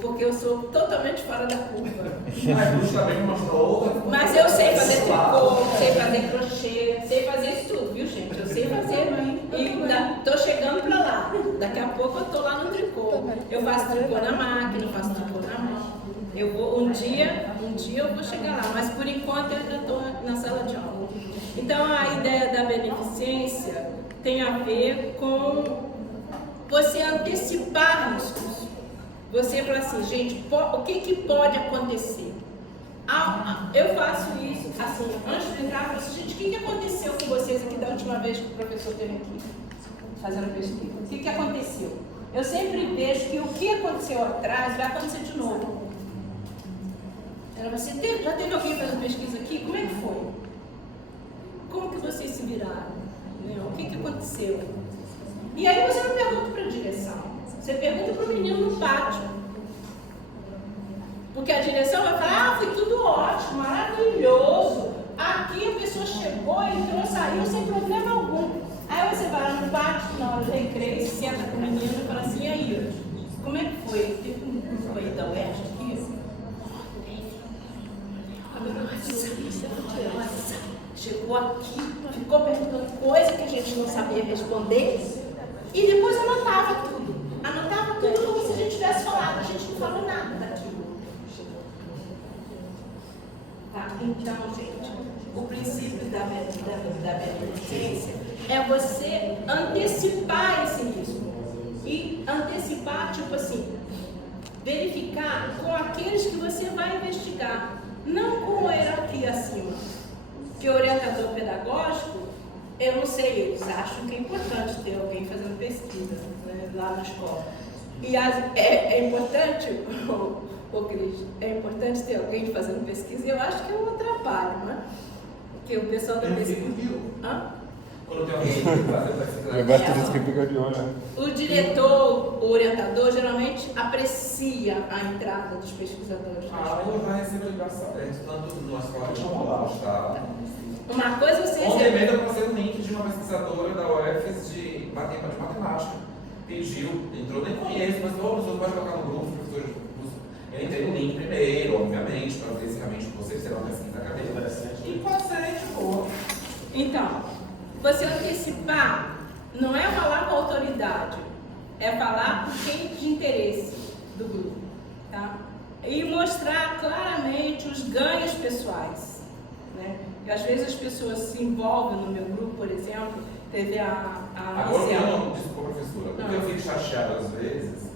porque eu sou totalmente fora da curva. Mas eu sei fazer tricô, sei fazer crochê, sei fazer isso tudo, viu, gente? Eu sei fazer, e tô chegando pra lá. Daqui a pouco eu tô lá no tricô. Eu faço tricô na máquina, faço tricô na mão. Um dia eu vou chegar lá, mas por enquanto eu ainda estou na sala de aula. Então a ideia da beneficência tem a ver com você antecipar riscos. Você fala assim, gente, o que pode acontecer? Eu faço isso, assim, antes de entrar, eu falo assim, gente, o que aconteceu com vocês aqui da última vez que o professor esteve aqui fazendo pesquisa? O que aconteceu? Eu sempre vejo que o que aconteceu atrás vai acontecer de novo. Já teve alguém fazendo pesquisa aqui? Como é que foi? Como que vocês se viraram? O que aconteceu? E aí você não pergunta para a direção, você pergunta para o menino no pátio. Porque a direção vai falar, foi tudo ótimo, maravilhoso. Aqui a pessoa chegou, entrou, saiu sem problema algum. Aí você vai lá no pátio, na hora do recreio, senta com o menino e fala assim, e aí, como é que foi? Teve um grupo aí da UERJ aqui? Chegou aqui, ficou perguntando coisa que a gente não sabia responder e depois anotava tudo. Anotava tudo como se a gente tivesse falado, a gente não falou nada daquilo. Tá? Então, gente, o princípio da beneficência é você antecipar esse risco. E antecipar, tipo assim, verificar com aqueles que você vai investigar, não com a hierarquia acima. Que o orientador pedagógico, eu não sei, eles acham que é importante ter alguém fazendo pesquisa, né, lá na escola. E é importante, Cris, é importante ter alguém fazendo pesquisa, e eu acho que é um trabalho, né? Que o pessoal da pesquisa... Quando tem alguém que fazer pesquisa... Eu gosto disso que fica de olho, né? O diretor, o orientador, geralmente aprecia a entrada dos pesquisadores. Eu já recebo ligação, tanto no escola como no estado. Uma coisa você ontem mesmo eu passei um link de uma pesquisadora da UFES de matemática. Pediu, entrou, nem conheço, mas você pode colocar no grupo, professor. Eu entrei no link primeiro, obviamente, para ver se realmente você será uma pesquisa acadêmica. E passei de boa. Então, você antecipar não é falar com a autoridade, é falar com quem de interesse do grupo, tá? E mostrar claramente os ganhos pessoais, né? E às vezes as pessoas se envolvem no meu grupo, por exemplo, teve Agora eu não, desculpa, professora, porque eu fico chateado às vezes.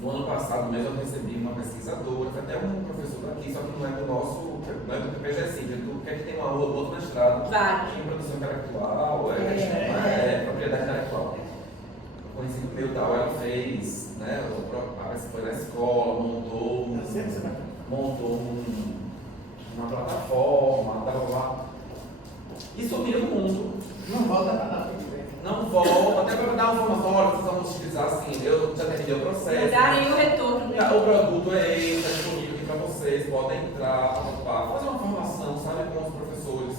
No ano passado mesmo eu recebi uma pesquisadora, até um professor daqui, só que não é do nosso não é do PGSI, tu quer que tenha um outro mestrado em produção intelectual, propriedade intelectual. O conhecido meu tal, ela fez, né, foi na escola, montou uma plataforma, blá. Isso domina o mundo. Não volta para lá. Não volta, até para dar uma informação, olha, vocês vão utilizar assim, eu já terminei o processo. Darem o retorno. O produto é esse, está disponível aqui para vocês, podem entrar, fazer uma formação, sabe, com os professores.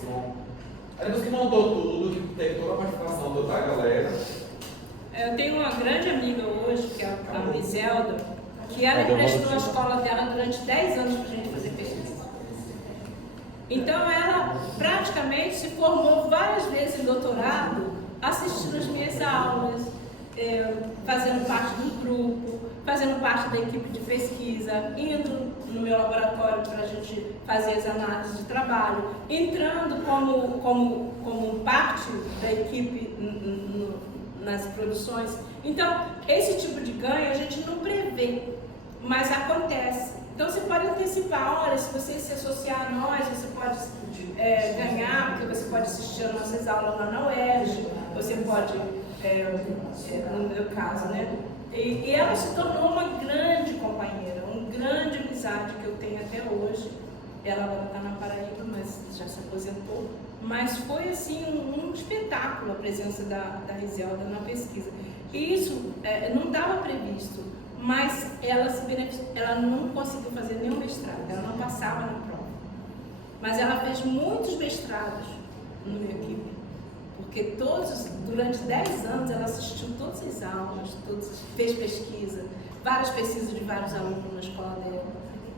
Aí depois que montou tudo, que teve toda a participação da galera. Eu tenho uma grande amiga hoje, que é a Miselda, que ela emprestou a escola dela durante 10 anos para a gente fazer pesquisa. Então ela praticamente se formou várias vezes em doutorado, assistindo as minhas aulas, fazendo parte do grupo, fazendo parte da equipe de pesquisa, indo no meu laboratório para a gente fazer as análises de trabalho, entrando como parte da equipe nas produções. Então, esse tipo de ganho a gente não prevê, mas acontece. Então, você pode antecipar, olha, se você se associar a nós, você pode ganhar, porque você pode assistir as nossas aulas lá na UERJ, você pode, no meu caso, né? E ela se tornou uma grande companheira, uma grande amizade que eu tenho até hoje. Ela agora está na Paraíba, mas já se aposentou. Mas foi assim um espetáculo a presença da Riselda na pesquisa. E isso não estava previsto, mas ela não conseguiu fazer nenhum mestrado, ela não passava na prova. Mas ela fez muitos mestrados na minha equipe, porque durante 10 anos ela assistiu todas as aulas, fez pesquisa, várias pesquisas de vários alunos na escola dela.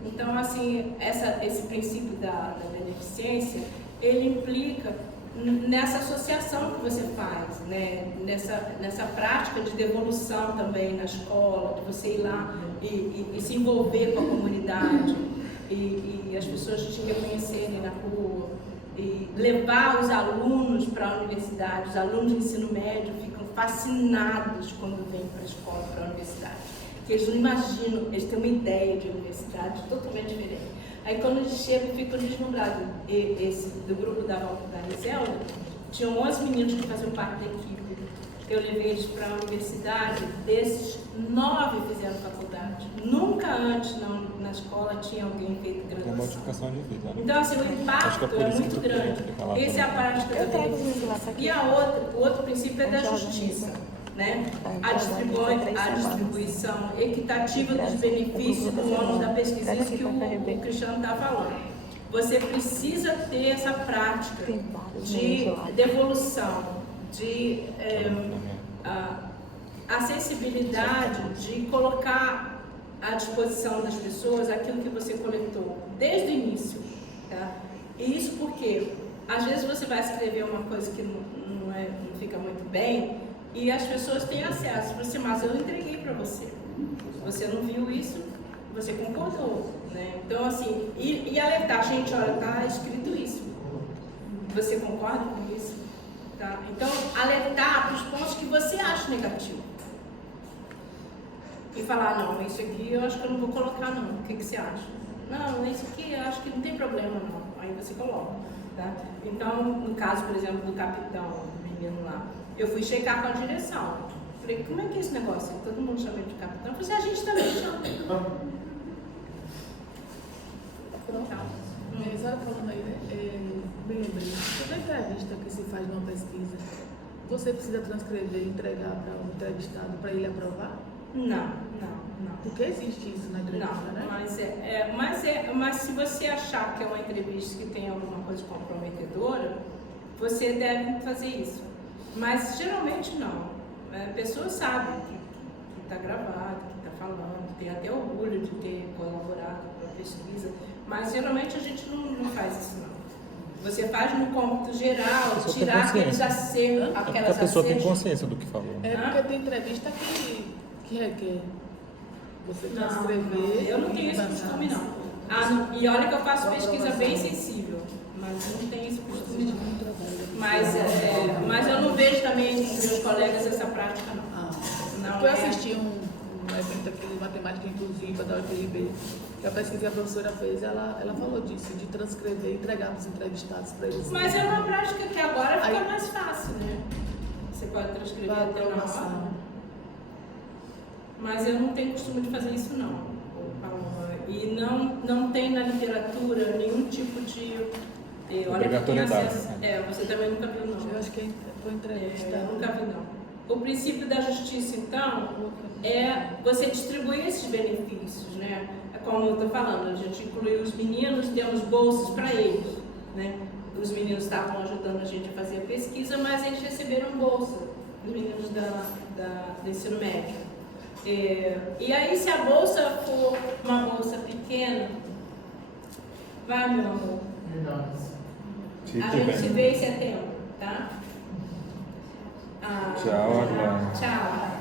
Então, assim, esse princípio da beneficência, ele implica nessa associação que você faz, né? nessa prática de devolução também na escola, de você ir lá e se envolver com a comunidade e as pessoas te reconhecerem na rua e levar os alunos para a universidade. Os alunos de ensino médio ficam fascinados quando vêm para a escola, para a universidade, porque eles não imaginam, eles têm uma ideia de universidade totalmente diferente. Aí quando eles chegam, ficam deslumbrados. Esse do grupo da Riselda, tinham 11 meninos que faziam parte da equipe. Eu levei eles para a universidade, desses 9 fizeram faculdade. Nunca antes na escola tinha alguém feito graduação. Uma modificação de vida. Né? Então, assim, o impacto é muito grande. Esse é a prática da beneficência. E o outro princípio é da justiça. Né? A distribuição equitativa dos benefícios do ônus da pesquisa, isso que o Cristiano está falando. Você precisa ter essa prática de devolução, de acessibilidade, de colocar à disposição das pessoas aquilo que você coletou desde o início. Tá? E isso porque, às vezes, você vai escrever uma coisa que não fica muito bem, e as pessoas têm acesso. Mas eu entreguei para você. Você não viu isso, você concordou. Né? Então, assim, e alertar, gente, olha, está escrito isso. Você concorda com isso? Tá? Então, alertar para os pontos que você acha negativo. E falar, não, isso aqui eu acho que eu não vou colocar, não. O que você acha? Não, isso aqui eu acho que não tem problema, não. Aí você coloca. Tá? Então, no caso, por exemplo, do capitão, do menino lá, eu fui checar com a direção. Falei, como é que é esse negócio? Todo mundo chama de capitão. Eu falei, a gente também chama. Pronto. A senhora falando aí, me lembrei. Toda entrevista que se faz numa pesquisa, você precisa transcrever e entregar para o entrevistado para ele aprovar? Não. Porque existe isso na entrevista, né? Mas se você achar que é uma entrevista que tem alguma coisa comprometedora, você deve fazer isso. Mas geralmente não. A pessoa sabe que está gravado, que está falando, tem até orgulho de ter colaborado com a pesquisa, mas geralmente a gente não faz isso não. Você faz no cômputo geral, tirar aqueles acertos, aquelas a pessoa tem consciência do que falou. Porque tem entrevista que requer você transcrever. Eu não tenho esse costume não. E olha que eu faço pesquisa bem sensível, mas não tenho esse costume não. Mas eu não vejo também entre meus colegas essa prática não. Eu assisti um evento aqui de matemática inclusiva da UFRB A pesquisa que a professora fez, ela falou disso, de transcrever e entregar para os entrevistados para eles. Mas é uma prática que agora fica mais fácil, né? Você pode transcrever Para até na aprovação. hora. Mas eu não tenho costume de fazer isso, não. E não tem na literatura nenhum tipo de... Obrigatoriedade. Você também nunca viu, não. Eu acho que foi entrevista. Eu nunca vi, não. O princípio da justiça, então, é você distribuir esses benefícios, né? Como eu estou falando, a gente incluiu os meninos, temos bolsas para eles, né? Os meninos estavam ajudando a gente a fazer a pesquisa, mas eles receberam bolsa, os meninos do ensino médio. E aí, se a bolsa for uma bolsa pequena, vai, meu amor. A gente se vê em setembro, tá? Tchau, Aglaia. Tchau.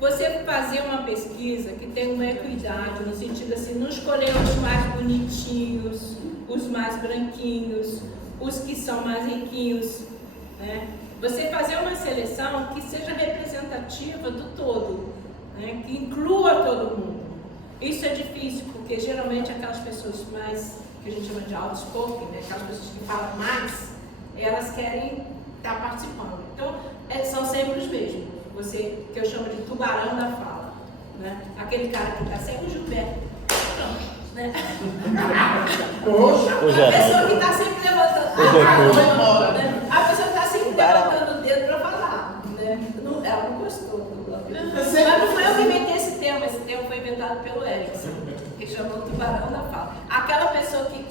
Você fazer uma pesquisa que tem uma equidade, no sentido assim, não escolher os mais bonitinhos, os mais branquinhos, os que são mais riquinhos, né? Você fazer uma seleção que seja representativa do todo, né? Que inclua todo mundo. Isso é difícil, porque geralmente aquelas pessoas mais, que a gente chama de outspoken, né? Aquelas pessoas que falam mais, elas querem estar participando. Então, são sempre os mesmos. Você, que eu chamo de tubarão da fala, né? Aquele cara que está sempre o Gilberto, né? Poxa! A pessoa que está sempre levantando, né? A pessoa que está sempre levantando o dedo para falar, né? Ela não gostou do Mas não foi eu que inventei esse termo foi inventado pelo Erickson, que chamou tubarão da fala. Aquela pessoa que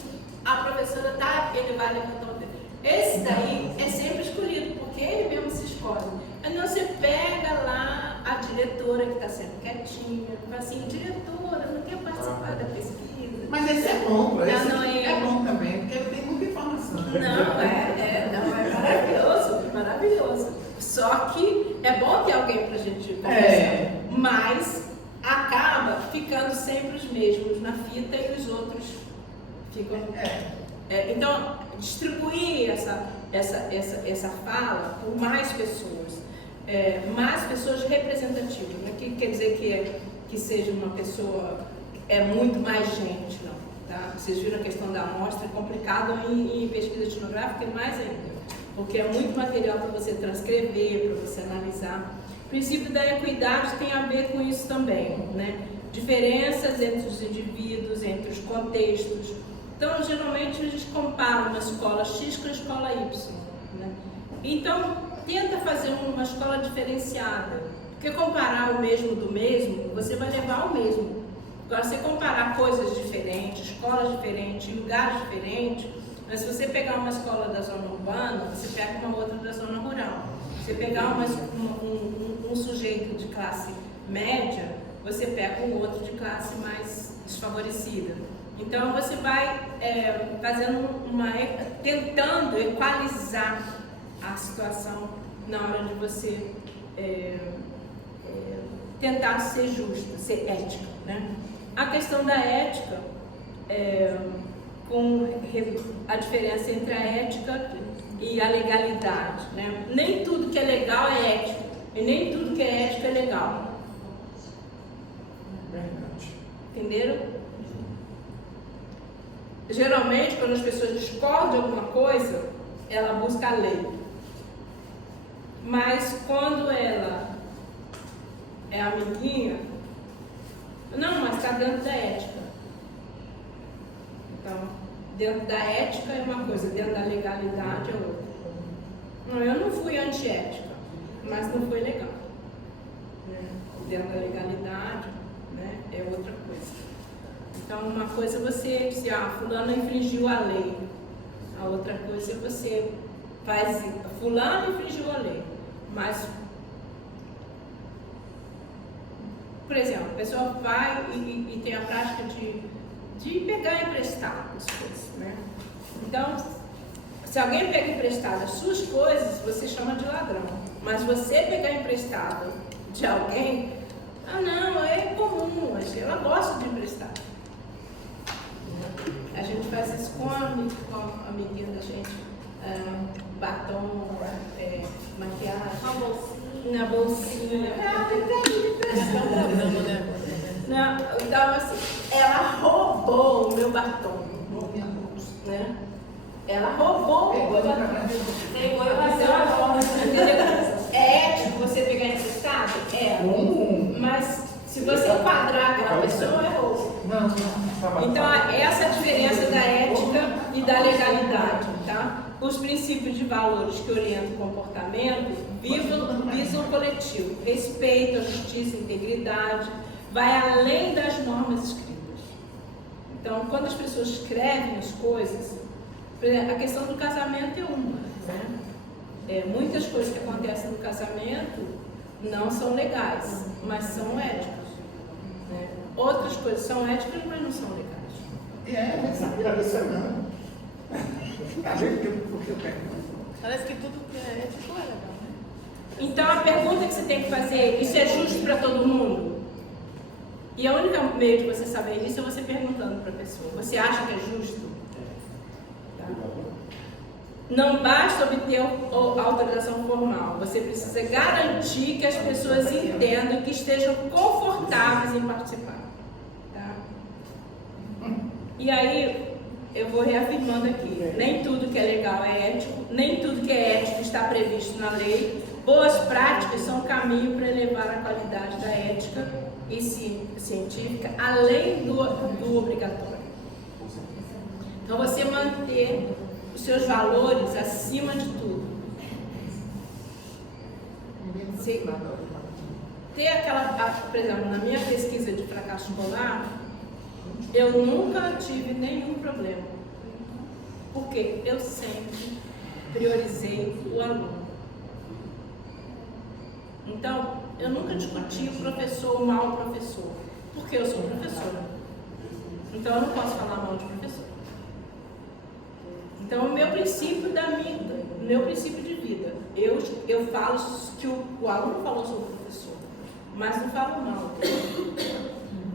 a professora tá, ele vai levantar o dedo. Esse daí é sempre escolhido, porque ele mesmo se escolhe. Aí você pega lá a diretora que está sendo quietinha, fala assim, diretora, não quer participar da pesquisa. Mas esse é bom, esse não, é bom também, porque ele tem muita informação. Não, é maravilhoso. Só que é bom ter alguém pra gente conversar. Mas acaba ficando sempre os mesmos na fita e os outros ficam. Então, distribuir essa fala por mais pessoas representativas, né? Que quer dizer que seja uma pessoa, muito mais gente, não. Tá? Vocês viram a questão da amostra, é complicado em pesquisa etnográfica, e mais ainda, porque é muito material para você transcrever, para você analisar. O princípio da equidade tem a ver com isso também, né? Diferenças entre os indivíduos, entre os contextos. Então, geralmente, a gente compara uma escola X com a escola Y, né? Então, tenta fazer uma escola diferenciada, porque comparar o mesmo do mesmo, você vai levar ao mesmo. Agora, você comparar coisas diferentes, escolas diferentes, lugares diferentes, mas se você pegar uma escola da zona urbana, você pega uma outra da zona rural. Você pegar um sujeito de classe média, você pega um outro de classe mais desfavorecida. Então, você vai tentando equalizar a situação na hora de você tentar ser justo, ser ética, né? A questão da ética, com a diferença entre a ética e a legalidade, né? Nem tudo que é legal é ético, e nem tudo que é ético é legal. Verdade. Entenderam? Geralmente, quando as pessoas discordam de alguma coisa, ela busca a lei. Mas quando ela é amiguinha, não, mas está dentro da ética. Então, dentro da ética é uma coisa, dentro da legalidade é outra. Não, eu não fui antiética, mas não foi legal. Né? Dentro da legalidade, né, é outra coisa. Então, uma coisa é você dizer, fulano infringiu a lei. A outra coisa é você faz, fulano infringiu a lei. Mas, por exemplo, a pessoa vai e tem a prática de pegar emprestado as coisas, né? Então, se alguém pega emprestado as suas coisas, você chama de ladrão. Mas você pegar emprestado de alguém, não, é comum, ela gosta de emprestar. A gente faz isso com a amiguinha da gente, batom, maquiagem. Uma bolsinha. Na bolsinha. Não, então, assim, ela roubou o meu batom. Né? Ela roubou o meu batom. Pegou e passou a forma. É ético você pegar emprestado? É. Mas se você enquadrar aquela pessoa, é roubo. Então, essa é a diferença da ética e da legalidade, tá? Os princípios de valores que orientam o comportamento visam o coletivo, respeito, a justiça, a integridade, vai além das normas escritas. Então, quando as pessoas escrevem as coisas, por exemplo, a questão do casamento é uma, né? Muitas coisas que acontecem no casamento não são legais, mas são éticas. Né? Outras coisas são éticas, mas não são legais. Não sabia disso não. Parece que tudo que é ético é legal, né? Então a pergunta que você tem que fazer, isso é justo para todo mundo? E a única meio de você saber isso é você perguntando para a pessoa. Você acha que é justo? Tá? Não basta obter a autorização formal. Você precisa garantir que as pessoas entendam e que estejam confortáveis em participar. Tá? E aí, eu vou reafirmando aqui. Nem tudo que é legal é ético. Nem tudo que é ético está previsto na lei. Boas práticas são um caminho para elevar a qualidade da ética e científica, além do obrigatório. Então, você manter os seus valores acima de tudo. Você ter aquela, por exemplo, na minha pesquisa de fracasso escolar, eu nunca tive nenhum problema, porque eu sempre priorizei o aluno. Então, eu nunca discuti o professor, o mau professor, porque eu sou professora. Então, eu não posso falar mal de professor. Então, o meu princípio de vida, eu falo que o aluno falou sobre o professor, mas não falo mal dele.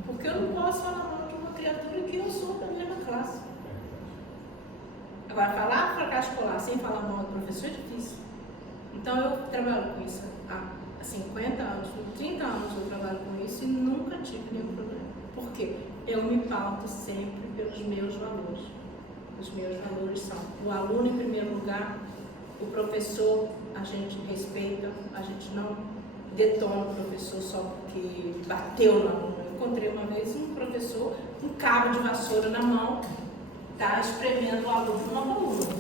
Porque eu não posso falar mal de uma criatura que eu sou da mesma classe. Agora, falar fracasso escolar sem falar mal do professor é difícil. Então, eu trabalho com isso há 50 anos, 30 anos eu trabalho com isso e nunca tive nenhum problema. Por quê? Eu me pauto sempre pelos meus valores. Os meus valores são o aluno em primeiro lugar, o professor a gente respeita, a gente não detona o professor só porque bateu no aluno. Eu encontrei uma vez um professor com um cabo de vassoura na mão, tá espremendo o aluno numa coluna.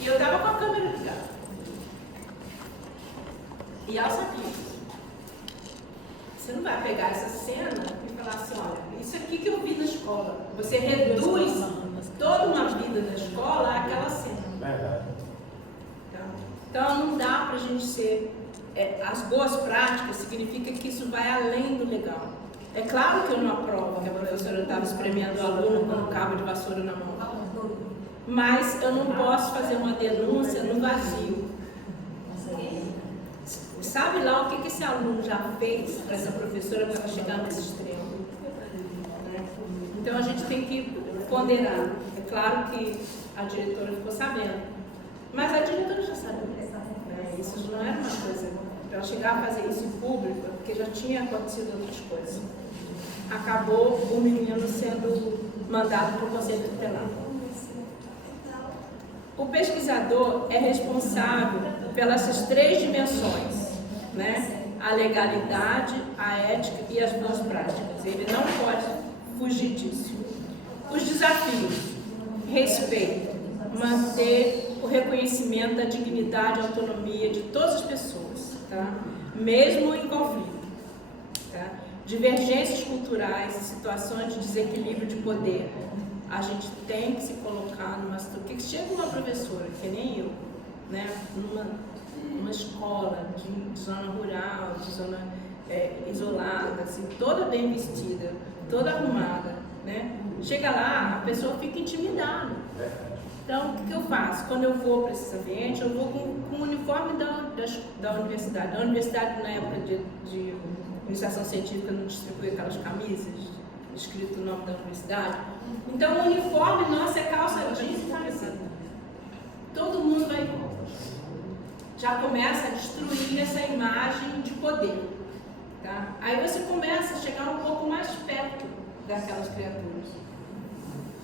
E eu estava com a câmera ligada. E ela sabia isso. Você não vai pegar essa cena e falar assim, olha, isso aqui que eu vi na escola. Você reduz toda uma vida na escola àquela cena. Verdade. Então não dá pra gente ser... as boas práticas significa que isso vai além do legal. É claro que eu não aprovo que a professora estava espremendo o aluno com um cabo de vassoura na mão. Mas eu não posso fazer uma denúncia no vazio. Sabe lá o que esse aluno já fez para essa professora para ela chegar nesse extremo? Então a gente tem que ponderar. É claro que a diretora ficou sabendo, mas a diretora já sabia. Isso não era uma coisa para ela chegar a fazer isso em público, porque já tinha acontecido outras coisas. Acabou o menino sendo mandado para o conselho tutelar. O pesquisador é responsável pelas 3 dimensões, né? A legalidade, a ética e as boas práticas. Ele não pode fugir disso. Os desafios: respeito, manter o reconhecimento da dignidade e autonomia de todas as pessoas, tá? Mesmo em conflito. Tá? Divergências culturais, situações de desequilíbrio de poder. A gente tem que se colocar numa situação. Porque chega uma professora, que nem eu, né? Numa escola de zona rural, de zona isolada, assim, toda bem vestida, toda arrumada, né? Chega lá, a pessoa fica intimidada. Então, o que eu faço? Quando eu vou para esse ambiente, eu vou com o uniforme da universidade. A universidade, na época de iniciação científica, não distribui aquelas camisas escrito o nome da universidade. Então, o uniforme nosso é calça jeans e camiseta. Todo mundo vai igual. já começa a destruir essa imagem de poder. Tá? Aí você começa a chegar um pouco mais perto daquelas criaturas.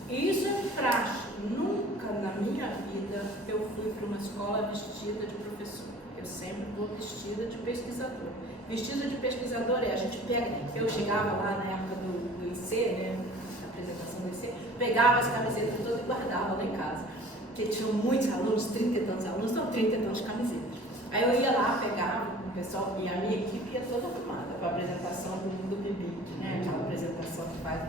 E isso é um praxe. Nunca na minha vida eu fui para uma escola vestida de professor. Eu sempre vou vestida de pesquisador. Vestida de pesquisador a gente pega. Eu chegava lá na época do IC, né? Na apresentação do IC, pegava as camisetas todas e guardava lá em casa. Porque tinham muitos alunos, 30 e tantos alunos, não 30 e tantas camisetas. Aí eu ia lá, pegava o pessoal, e a minha equipe ia toda arrumada para a apresentação do PIBID, né? Aquela apresentação que faz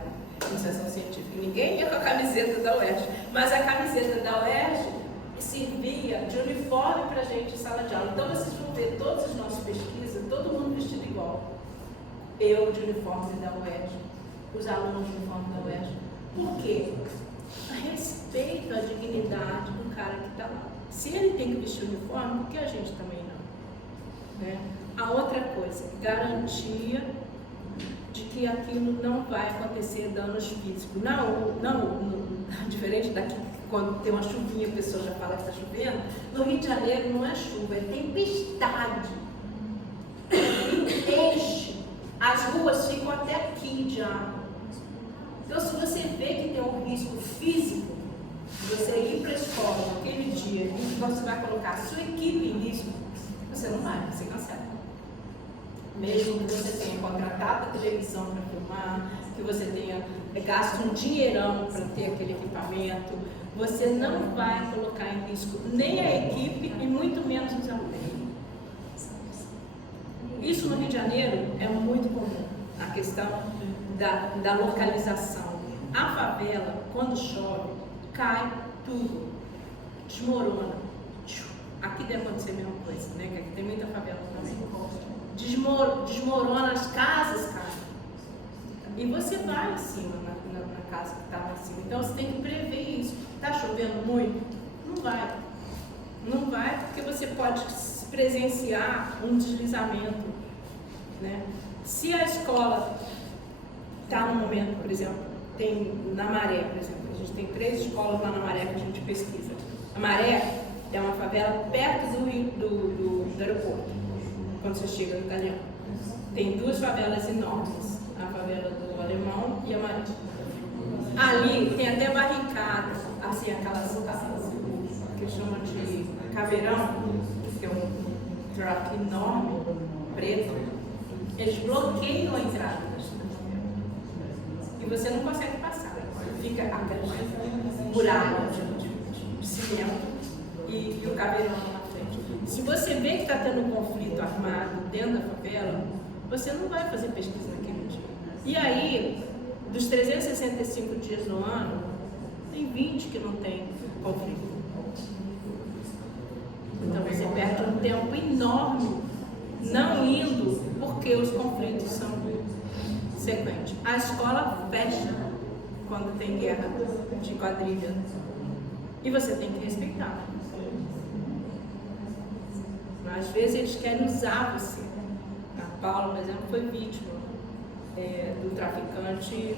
iniciação científica. Ninguém ia com a camiseta da UERJ, mas a camiseta da UERJ servia de uniforme para a gente em sala de aula. Então vocês vão ver todas as nossas pesquisas, todo mundo vestido igual. Eu de uniforme da UERJ, os alunos de uniforme da UERJ. Por quê? Respeito à dignidade do cara que está lá. Se ele tem que vestir o uniforme, por que a gente também não? Né? A outra coisa, garantia de que aquilo não vai acontecer danos físicos. Não, diferente daqui, quando tem uma chuvinha, a pessoa já fala que está chovendo. No Rio de Janeiro não é chuva, é tempestade. Enche. As ruas ficam até aqui de água. Então, se você vê que tem um risco físico, você ir para a escola naquele dia e você vai colocar a sua equipe em risco, você não vai, você cancela. Mesmo que você tenha contratado a televisão para filmar, que você tenha gasto um dinheirão para ter aquele equipamento, você não vai colocar em risco nem a equipe e muito menos os alunos. Isso no Rio de Janeiro é muito comum, a questão da localização. A favela, quando chove, cai tudo, desmorona. Aqui deve acontecer a mesma coisa, né? Que aqui tem muita favela também. Desmorona, as casas caem. E você vai em cima, na casa que está lá em cima. Então você tem que prever isso. Está chovendo muito? Não vai. Não vai, porque você pode presenciar um deslizamento. Né? Se a escola está num momento, por exemplo, tem na Maré, por exemplo, a gente tem 3 escolas lá na Maré que a gente pesquisa. A Maré é uma favela perto do aeroporto, quando você chega no Galeão. Tem 2 favelas enormes, a favela do Alemão e a Maré. Ali tem até barricada, assim, aquelas que chamam de caveirão, que é um truck enorme, preto. Eles bloqueiam a entrada das favelas. E você não consegue passar. Fica aquela muralha de cimento e o caveirão lá na frente. Se você vê que está tendo um conflito armado dentro da favela, você não vai fazer pesquisa naquele dia. E aí, dos 365 dias no ano, tem 20 que não tem conflito. Então você perde um tempo enorme não indo porque os conflitos são sequentes. A escola fecha quando tem guerra de quadrilha e você tem que respeitar. Às vezes eles querem usar você. A Paula, por exemplo, foi vítima do traficante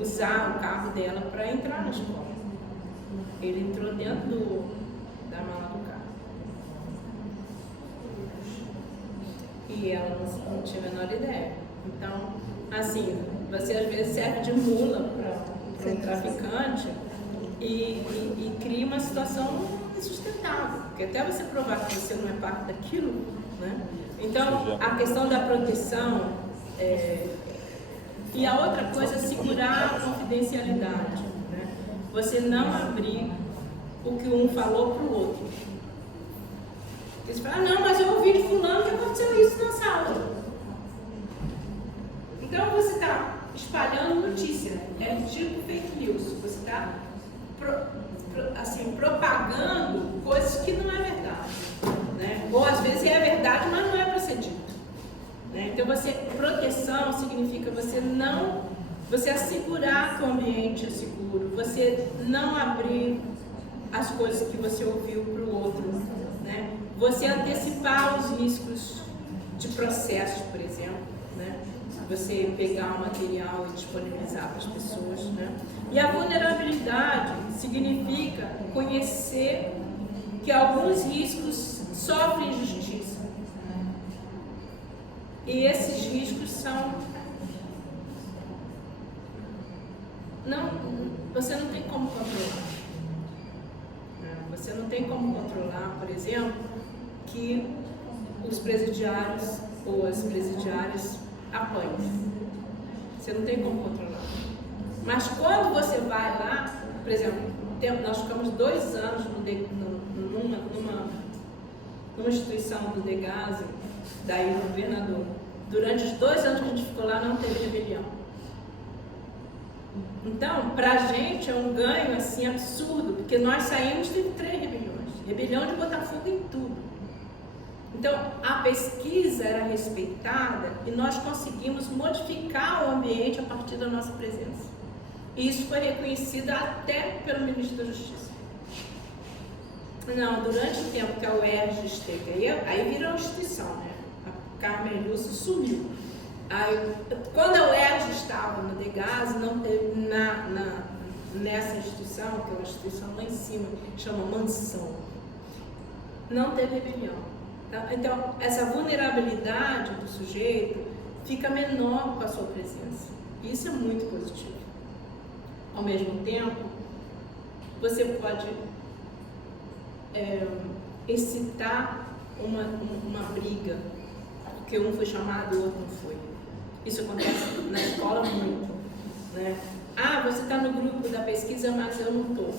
usar o carro dela para entrar na escola. Ele entrou dentro da mala do carro. E ela não tinha a menor ideia. Então, assim, você às vezes serve de mula para um traficante e cria uma situação insustentável. Porque até você provar que você não é parte daquilo, né? Então, a questão da proteção e a outra coisa é segurar a confidencialidade, né? Você não abrir o que um falou para o outro. Você fala, não, mas eu ouvi de fulano que aconteceu isso na sala. Então você está espalhando notícia, é tipo fake news. Você está propagando coisas que não é verdade, né? Ou às vezes é verdade, mas não é para ser dito, né? Então proteção significa você assegurar que o ambiente é seguro, você não abrir as coisas que você ouviu para o outro, né? Você antecipar os riscos de processo, por exemplo, né? Você pegar o material e disponibilizar para as pessoas, né? E a vulnerabilidade significa conhecer que alguns riscos sofre injustiça. E esses riscos são... Você não tem como controlar. Você não tem como controlar, por exemplo, que os presidiários ou as presidiárias apanhem. Você não tem como controlar. Mas quando você vai lá, por exemplo, nós ficamos 2 anos numa instituição do Degase, daí do governador. Durante os 2 anos que a gente ficou lá, não teve rebelião. Então, pra gente é um ganho assim absurdo, porque nós saímos de 3 rebeliões. Rebelião de botar fogo em tudo. Então, a pesquisa era respeitada e nós conseguimos modificar o ambiente a partir da nossa presença. E isso foi reconhecido até pelo ministro da Justiça. Não, durante o tempo que a UERJ esteve aí virou uma instituição, né? A Carmen Lúcia sumiu. Aí, quando a UERJ estava no Degase, não teve nessa instituição, que é uma instituição lá em cima, que chama Mansão, não teve rebelião. Então, essa vulnerabilidade do sujeito fica menor com a sua presença. Isso é muito positivo. Ao mesmo tempo, você pode excitar uma briga, porque um foi chamado e o outro não foi. Isso acontece na escola muito, né? Ah, você está no grupo da pesquisa, mas eu não estou.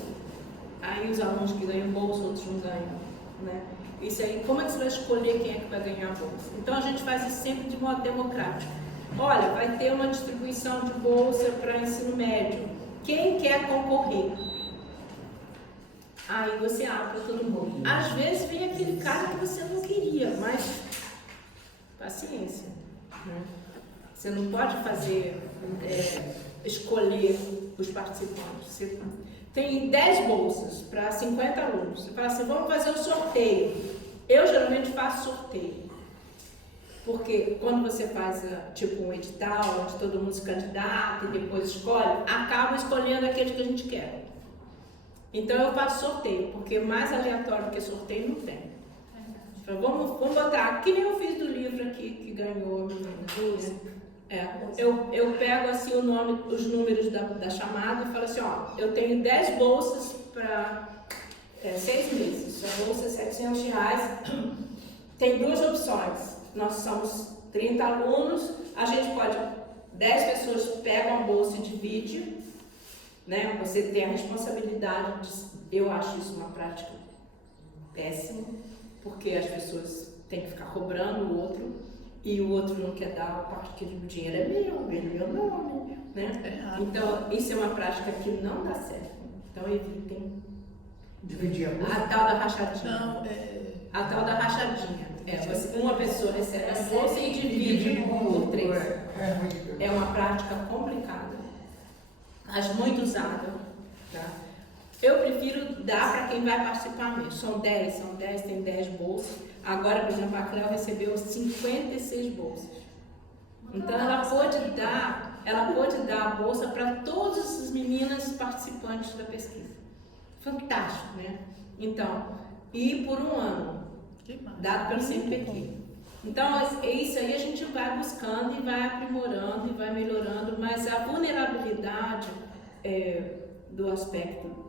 Aí os alunos que ganham bolsa, outros não ganham, né? Isso aí, como é que você vai escolher quem é que vai ganhar a bolsa? Então a gente faz isso sempre de modo democrático. Olha, vai ter uma distribuição de bolsa para ensino médio. Quem quer concorrer? Aí você abre para todo mundo. Às vezes vem aquele cara que você não queria, mas paciência, né? Você não pode fazer, escolher os participantes. Você tem 10 bolsas para 50 alunos. Você fala assim, vamos fazer um sorteio. Eu geralmente faço sorteio. Porque quando você faz tipo um edital, onde todo mundo se candidata e depois escolhe, acaba escolhendo aqueles que a gente quer. Então eu faço sorteio, porque mais aleatório que sorteio não tem. Então, vamos botar, que nem eu fiz do livro aqui que ganhou a menina. Eu pego assim os números da chamada e falo assim, ó, eu tenho 10 bolsas para 6 meses, a bolsa é R$700. Tem 2 opções. Nós somos 30 alunos, a gente pode, 10 pessoas pegam a bolsa e dividem, né? Você tem a responsabilidade eu acho isso uma prática péssima, porque as pessoas têm que ficar cobrando o outro e o outro não quer dar a parte que o dinheiro é meu nome, né? Então, isso é uma prática que não dá certo. Então, evitem. Dividir a bolsa? A tal da rachadinha. Não, A tal da rachadinha. Uma pessoa recebe a bolsa e divide por 3. É uma prática complicada, mas muito usada. Tá? Eu prefiro dar para quem vai participar mesmo. São 10, tem 10 bolsas. Agora, por exemplo, a Cléo recebeu 56 bolsas. Então, ela pôde dar a bolsa para todas as meninas participantes da pesquisa. Fantástico, né? Então, e por um ano, dado pelo CNPq. Então, isso aí a gente vai buscando e vai aprimorando e vai melhorando, mas a vulnerabilidade do aspecto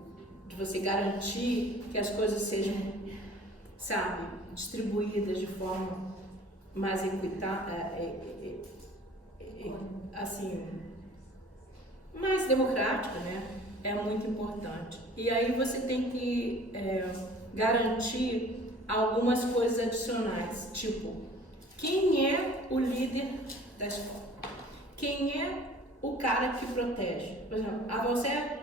de você garantir que as coisas sejam, sabe, distribuídas de forma mais assim, mais democrática, né? É muito importante. E aí você tem que garantir algumas coisas adicionais, tipo, quem é o líder da escola? Quem é o cara que protege? Por exemplo, você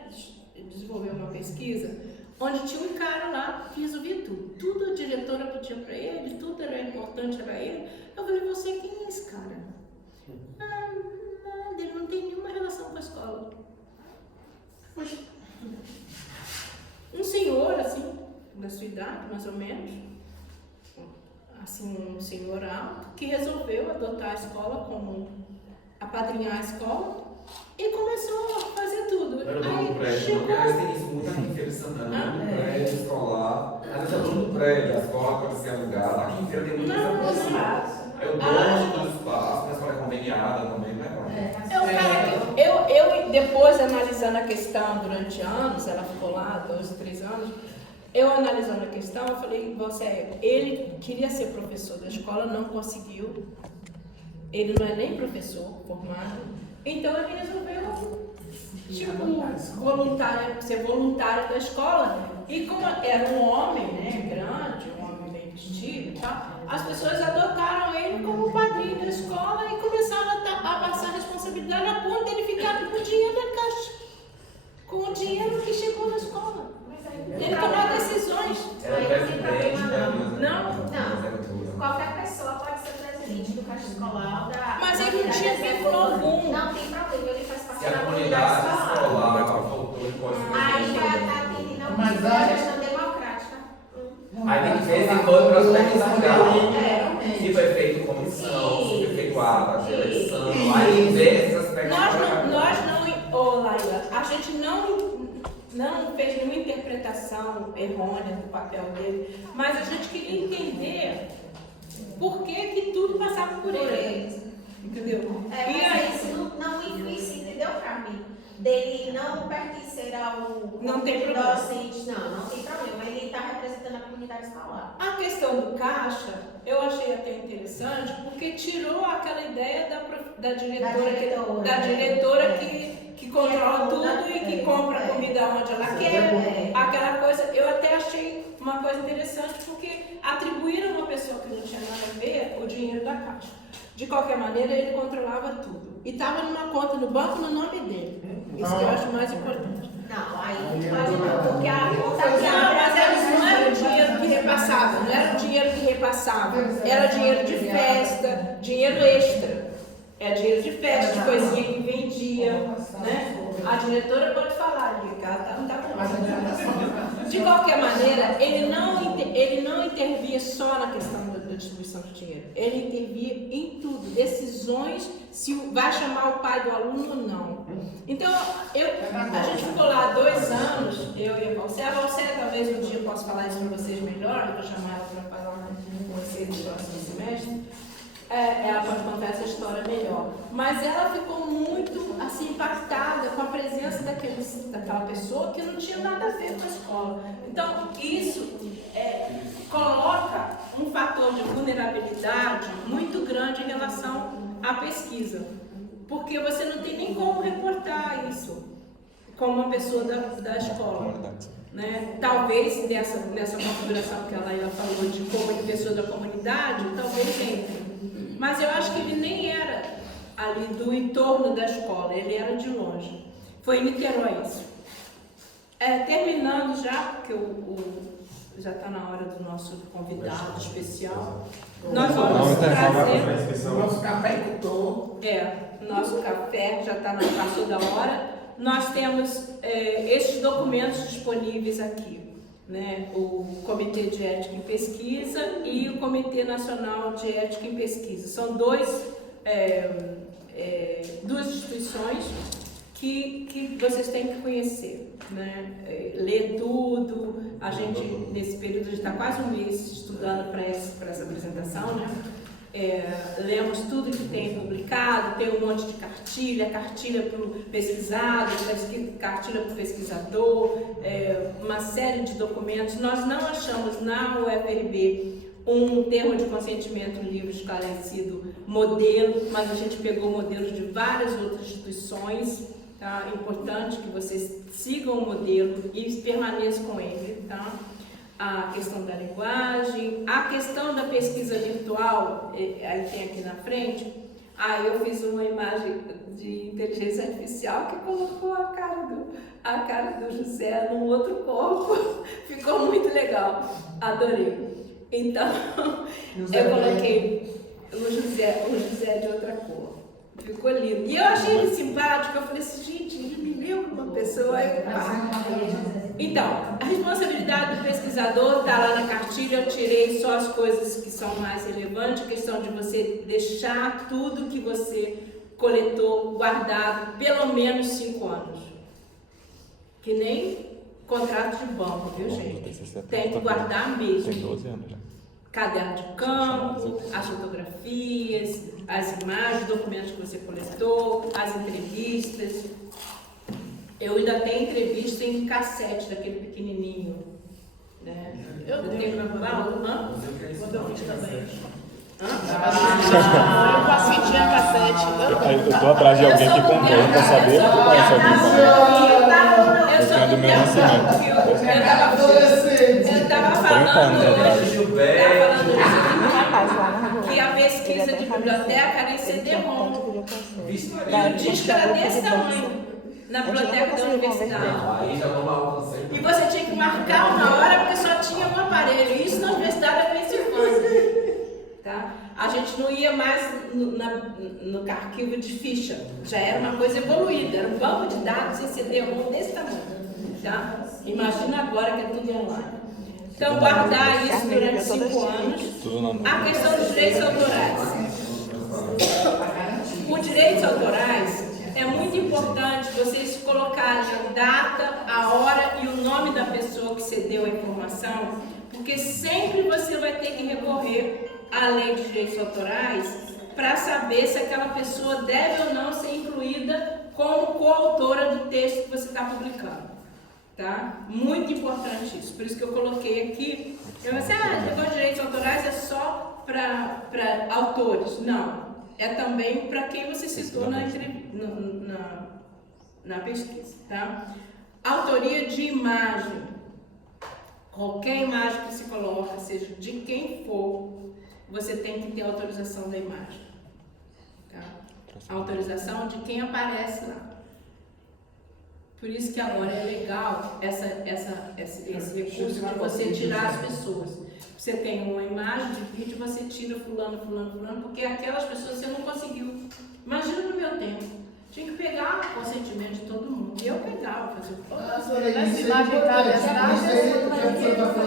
desenvolveu uma pesquisa onde tinha um cara lá que resolvia tudo. Tudo a diretora pedia para ele, tudo era importante para ele. Eu falei, você, quem é esse cara? Nada, ele não tem nenhuma relação com a escola. Um senhor, assim, da sua idade, mais ou menos, assim, um senhor alto, que resolveu adotar a escola como apadrinhar a escola e começou a fazer tudo. Aí chegou... Tem isso muito aqui, pensando no prédio escolar, mas é dono do prédio, a escola pode ser alugada, aqui em Feira tem muita coisa. É o dono do espaço, a escola é conveniada também, né? Eu, depois, analisando a questão durante anos, ela ficou lá 2 ou 3 anos, eu analisando a questão, eu falei, ele queria ser professor da escola, não conseguiu, ele não é nem professor formado, então ele resolveu ser voluntário da escola. E como era um homem, né, grande, um homem bem vestido e tal, as pessoas adotaram ele como padrinho da escola e começaram a passar a responsabilidade a ponto dele ficar com o dinheiro da caixa, com o dinheiro que chegou na escola. Ele tomou decisões. Não. Qualquer pessoa pode ser presidente do caixa escolar. Mas ele não tinha vínculo algum. Não tem problema, ele faz parte Se a da comunidade escolar. escolar faltou, ele pode ser Aí presidente. já está atendendo Mas a gestão democrática. Aí tem que ver se foi para os aspectos se foi feito comissão, se foi feito ata de eleição, aí tem que ver esses aspectos. Laila, a gente não fez nenhuma interpretação errônea do papel dele, mas a gente queria entender por que tudo passava por ele. Entendeu? Mas isso não influencia, entendeu, Carmen? Dele não pertencer ao não tem problema. Docente, não tem problema. Ele está representando a comunidade escolar. A questão do caixa, eu achei até interessante, porque tirou aquela ideia da diretora que controla tudo e que compra a comida onde ela quer. Aquela coisa, eu até achei uma coisa interessante, porque atribuíram a uma pessoa que não tinha nada a ver o dinheiro da caixa. De qualquer maneira, ele controlava tudo. E estava numa conta no banco no nome dele. Isso que eu acho mais importante. Não, aí não, porque a conta mas não era o dinheiro que repassava, não era o dinheiro que repassava. Era dinheiro de festa, dinheiro extra. É dinheiro de festa, de coisinha que vendia, né? A diretora pode falar, que ela não está com. De qualquer maneira, ele não intervia só na questão da distribuição de dinheiro. Ele intervia em tudo, decisões, se vai chamar o pai do aluno ou não. Então, a gente ficou lá 2 anos, eu e a Valcé. A Valcé, talvez um dia eu possa falar isso para vocês melhor, eu vou chamar ela para falar com vocês no próximo semestre. Ela pode contar essa história melhor. Mas ela ficou muito assim, impactada com a presença daquela pessoa que não tinha nada a ver com a escola. Então, isso coloca um fator de vulnerabilidade muito grande em relação à pesquisa. Porque você não tem nem como reportar isso como uma pessoa da escola. Né? Talvez nessa configuração que a Laila falou de como pessoa da comunidade, talvez entre. Mas eu acho que ele nem era ali do entorno da escola, ele era de longe. Foi em Niterói isso. Terminando já, porque já está na hora do nosso convidado especial. Nós vamos trazer... Nosso café escutou. Nosso café já passou da hora. Nós temos esses documentos disponíveis aqui. Né, o Comitê de Ética em Pesquisa e o Comitê Nacional de Ética em Pesquisa. São duas instituições que vocês têm que conhecer, né? Ler tudo. A gente, nesse período, a gente está quase um mês estudando para essa apresentação, né? Lemos tudo que tem publicado, tem um monte de cartilha para o pesquisado, cartilha para o pesquisador, uma série de documentos. Nós não achamos na UFRB um termo de consentimento livre esclarecido modelo, mas a gente pegou modelos de várias outras instituições. Tá? É importante que vocês sigam o modelo e permaneçam com ele. Tá? A questão da linguagem, a questão da pesquisa virtual, aí tem aqui na frente. Eu fiz uma imagem de inteligência artificial que colocou a cara do José num outro corpo. Ficou muito legal, adorei. Então, eu coloquei o José de outra cor. Ficou lindo. E eu achei ele simpático, eu falei assim, gente, ele me lembra uma pessoa. Então, a responsabilidade do pesquisador está lá na cartilha, eu tirei só as coisas que são mais relevantes, a questão de você deixar tudo que você coletou guardado pelo menos 5 anos. Que nem Contrato de banco, viu, gente? TCC Tem que guardar mesmo. Tem 12 anos já. Caderno de campo, as fotografias, as imagens, documentos que você coletou, as entrevistas. Eu ainda tenho entrevista em cassete, daquele pequenininho. Né? Eu tenho na mão. Quando eu fiz também. Eu faço fitinha cassete. Eu tô atrás de alguém que comprou pra saber o que conhece alguém. Eu tenho do meu nascimento. Eu tava falando hoje que a pesquisa de biblioteca era em CD-ROM. E o disco era desse tamanho na biblioteca da universidade. E você tinha que marcar uma hora porque só tinha um aparelho. Isso na Universidade da Pensilvânia. Tá? A gente não ia mais no arquivo de ficha. Já era uma coisa evoluída. Era um banco de dados em CD-ROM desse tamanho. Tá? Imagina agora que é tudo online. Então, guardar isso durante 5 anos. A questão dos direitos autorais. Os direitos autorais é muito importante vocês colocarem a data, a hora e o nome da pessoa que cedeu a informação, porque sempre você vai ter que recorrer à lei de direitos autorais para saber se aquela pessoa deve ou não ser incluída como coautora do texto que você está publicando. Tá? Muito importante isso, por isso que eu coloquei aqui. Eu pensei, negócio de direitos autorais é só para autores. Não, é também para quem você citou na pesquisa. Tá? Autoria de imagem. Qualquer imagem que se coloca, seja de quem for, você tem que ter autorização da imagem. Tá? Autorização de quem aparece lá. Por isso que agora é legal esse recurso de você tirar as pessoas. Você tem uma imagem de vídeo, você tira fulano, porque aquelas pessoas você não conseguiu. Imagina no meu tempo. Tinha que pegar o consentimento de todo mundo. E eu pegava, fazia Essa imagem cabe as taxas?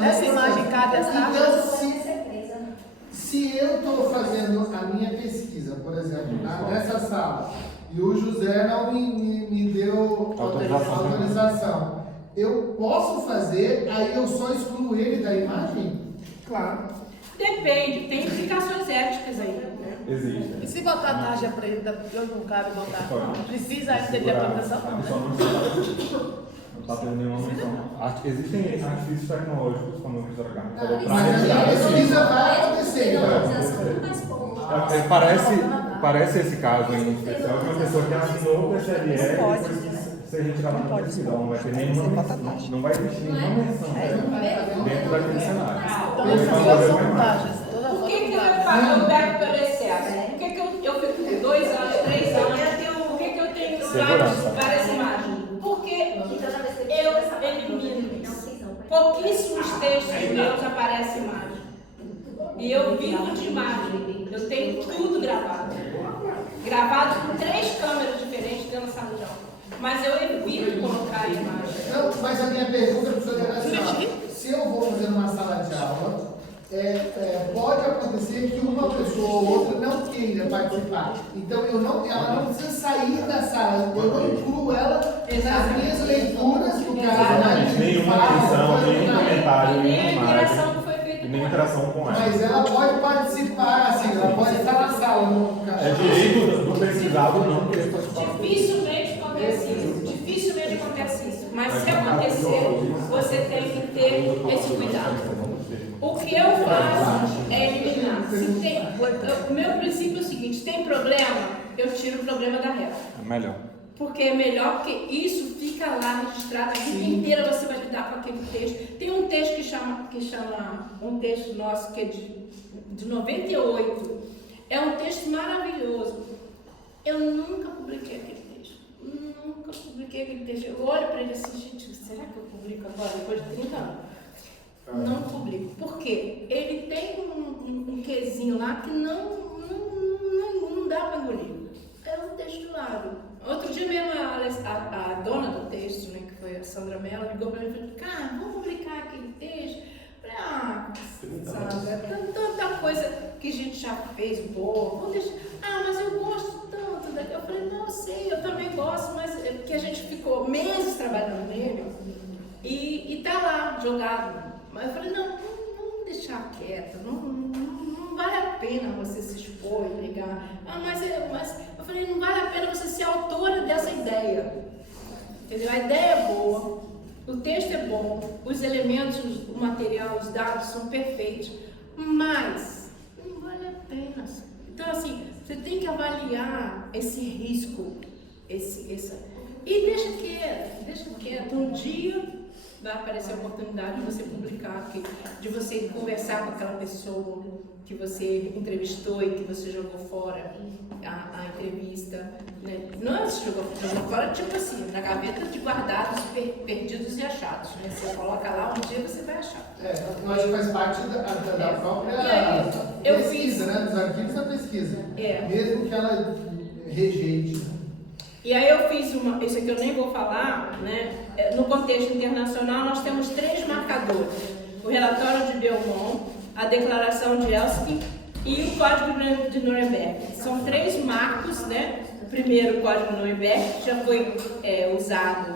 Essa imagem cabe as taxas? Então, se eu estou fazendo a minha pesquisa, por exemplo, nessa sala, e o José não me deu autorização, eu posso fazer, aí eu só excluo ele da imagem? Claro. Depende, tem implicações éticas aí, né? Existe. E se botar a tarja preta, eu não cabe botar, precisa ainda de autorização? Não está tendo nenhuma menção. Existem artifícios tecnológicos, como a professora Carmen falou, Mas a pesquisa vai acontecer. Parece esse caso em especial de uma pessoa que assinou o PCLE e depois quis ser retirada da pesquisa. Não vai ter nenhuma, não vai existir nenhuma menção dentro daquele cenário. Então, essas duas vantagens. Por que eu pego pelo excesso? Por que eu fico 2 anos, 3 anos? Por que eu tenho várias imagens? Porque eu elimino isso. Pouquíssimos textos meus aparecem imagem. E eu vivo de imagem. Eu tenho tudo gravado. Gravado com 3 câmeras diferentes dentro da sala de aula. Mas eu evito colocar a imagem. Não, mas a minha pergunta, professora, era assim: se eu vou fazer uma sala de aula, pode acontecer que uma pessoa ou outra não queira participar. Então ela não precisa sair da sala. Eu não incluo ela nas minhas leituras do caso. Nenhuma menção, nenhum comentário, nenhuma imagem. Nem interação com ela. Mas ela pode participar, assim, ela pode estar na sala. É direito do pesquisado não querer participar. Dificilmente acontece isso. Mas se acontecer, você tem que ter esse cuidado. O que eu faço é eliminar. O meu princípio é o seguinte: tem problema, eu tiro o problema da reta. É melhor. Porque é melhor, porque isso fica lá registrado, a vida inteira você vai lidar com aquele texto. Tem um texto que chama um texto nosso que é de 98. É um texto maravilhoso. Eu nunca publiquei aquele texto. Nunca publiquei aquele texto. Eu olho para ele assim, gente, será que eu publico agora, depois de 30 anos? Não publico. Por quê? Ele tem um quezinho lá que não dá para engolir. É um texto do lado. Outro dia mesmo a dona do texto, né, que foi a Sandra Mello, ligou para mim e falou: cara, vamos publicar aquele texto? Eu falei: Sandra, tanta coisa que a gente já fez boa, vamos deixar. Mas eu gosto tanto daquele. Eu falei: não, eu sei, eu também gosto, mas é porque a gente ficou meses trabalhando nele e jogado. Mas eu falei, não, vamos deixar quieto, não vale a pena você se expor e ligar. Mas eu falei, não vale a pena você ser autora dessa ideia. Entendeu? A ideia é boa, o texto é bom, os elementos, o material, os dados são perfeitos, mas não vale a pena. Então, assim, você tem que avaliar esse risco, e deixa quieto. Um dia vai aparecer a oportunidade de você publicar, de você conversar com aquela pessoa que você entrevistou e que você jogou fora a entrevista, né? Não é jogou fora, tipo assim, na gaveta de guardados, perdidos e achados, né? Você coloca lá, um dia você vai achar. Eu acho que faz parte da própria pesquisa, né? Dos arquivos da pesquisa. Mesmo que ela rejeite. E aí eu fiz isso aqui eu nem vou falar, né? No contexto internacional nós temos 3 marcadores: o relatório de Belmont, a declaração de Helsinki e o Código de Nuremberg. São 3 marcos, né? O primeiro, o Código de Nuremberg, já foi usado,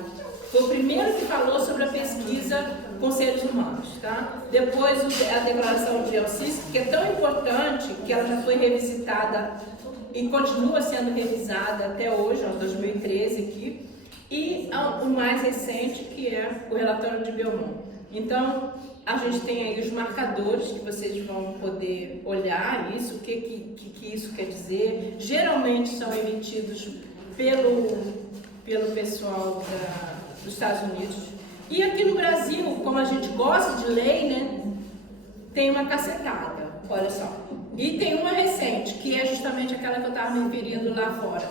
foi o primeiro que falou sobre a pesquisa com seres humanos, tá? Depois a declaração de Helsinki, que é tão importante que ela já foi revisitada e continua sendo revisada até hoje, 2013 aqui, e o mais recente, que é o relatório de Belmont. Então, a gente tem aí os marcadores que vocês vão poder olhar isso, o que isso quer dizer. Geralmente são emitidos pelo pessoal dos Estados Unidos. E aqui no Brasil, como a gente gosta de lei, né, tem uma cacetada, olha só. E tem uma recente, que é justamente aquela que eu estava me referindo lá fora.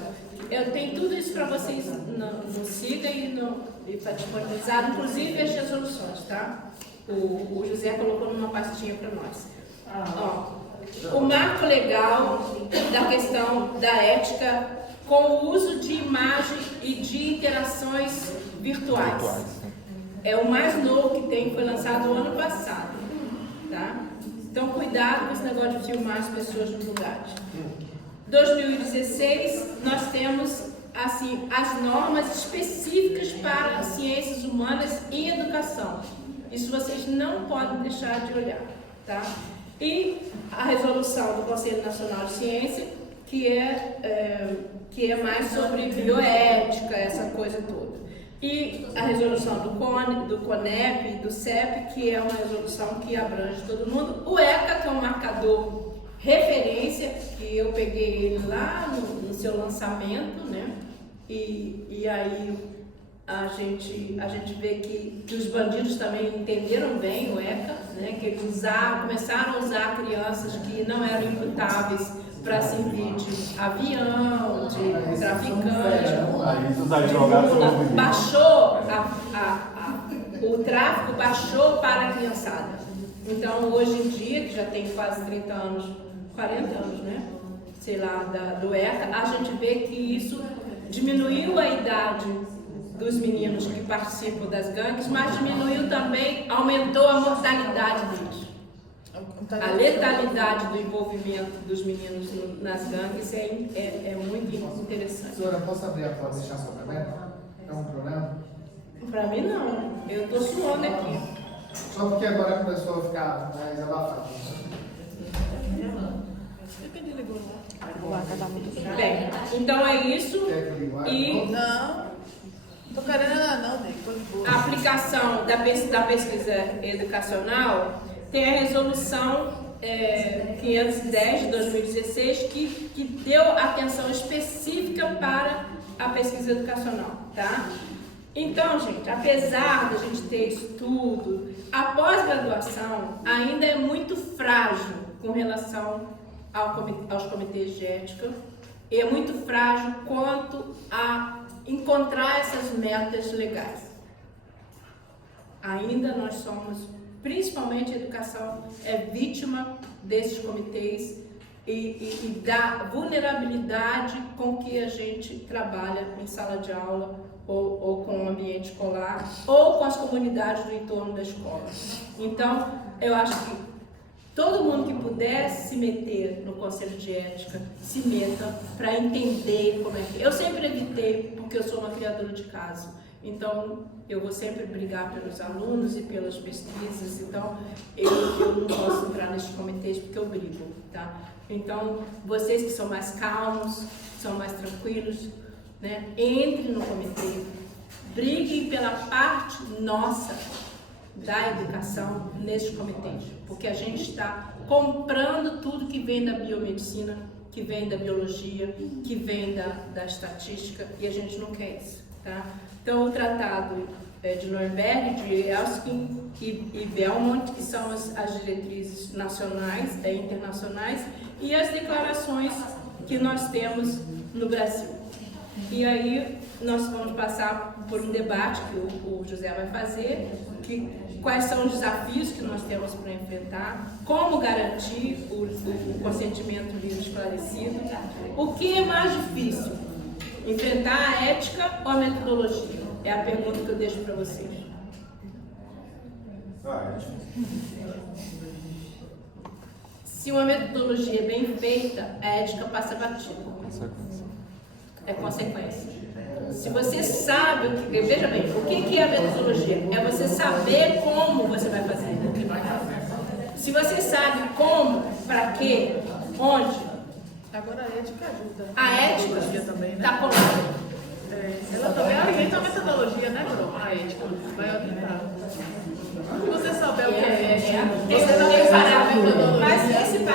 Eu tenho tudo isso para vocês no SIGA e para disponibilizar, inclusive as resoluções, tá? O José colocou numa pastinha para nós. Ó, o marco legal da questão da ética com o uso de imagem e de interações virtuais. É o mais novo que tem, foi lançado no ano passado, tá? Então, cuidado com esse negócio de filmar as pessoas nos lugares. 2016, nós temos assim, as normas específicas para ciências humanas e educação. Isso vocês não podem deixar de olhar, tá? E a resolução do Conselho Nacional de Ciência, que é mais sobre bioética, essa coisa toda. E a resolução do CONEP e do CEP, que é uma resolução que abrange todo mundo. O ECA, que é um marcador referência, que eu peguei ele lá no seu lançamento, né? E aí a gente vê que os bandidos também entenderam bem o ECA, né? Que eles começaram a usar crianças que não eram imputáveis para servir de avião, de traficante. Baixou o tráfico baixou para a criançada. Então, hoje em dia, que já tem quase 30 anos, 40 anos, né? Sei lá, do ECA, a gente vê que isso diminuiu a idade dos meninos que participam das gangues, mas diminuiu também, aumentou a mortalidade deles. A letalidade do envolvimento dos meninos nas gangues é muito interessante. Senhora, posso abrir a porta e deixar sua caneta? É um problema? Pra mim não, eu tô suando aqui. Só porque agora começou a ficar mais abafado. Bem, então é isso. E não tô querendo não, Nico. A aplicação da pesquisa educacional tem a resolução 510 de 2016 que deu atenção específica para a pesquisa educacional, tá? Então, gente, apesar da gente ter estudo, a pós-graduação ainda é muito frágil com relação aos comitês de ética e é muito frágil quanto a encontrar essas metas legais. Ainda nós somos, principalmente a educação, é vítima desses comitês e da vulnerabilidade com que a gente trabalha em sala de aula ou com o ambiente escolar ou com as comunidades do entorno da escola. Então, eu acho que todo mundo que puder se meter no Conselho de Ética, se meta para entender como é que... Eu sempre evitei, porque eu sou uma criadora de caso. Então, eu vou sempre brigar pelos alunos e pelas pesquisas, então eu não posso entrar nesses comitês porque eu brigo, tá? Então, vocês que são mais calmos, são mais tranquilos, né? Entrem no comitê, briguem pela parte nossa da educação nesses comitês, porque a gente está comprando tudo que vem da biomedicina, que vem da biologia, que vem da estatística, e a gente não quer isso, tá? Então, o tratado de Nuremberg, de Helsinki e Belmont, que são as diretrizes nacionais e internacionais, e as declarações que nós temos no Brasil. E aí, nós vamos passar por um debate que o José vai fazer, quais são os desafios que nós temos para enfrentar, como garantir o consentimento livre e esclarecido, o que é mais difícil, enfrentar a ética ou a metodologia? É a pergunta que eu deixo para vocês. Se uma metodologia é bem feita, a ética passa batida. É consequência. Se você sabe, veja bem, o que é a metodologia? É você saber como você vai fazer. Se você sabe como, para quê, onde. Agora a ética ajuda. A ética também, né? Está colada. Ela também alimenta a metodologia, né, Gro? A ética vai orientar. Se você souber o que é ética, você não vai parar a metodologia. Mas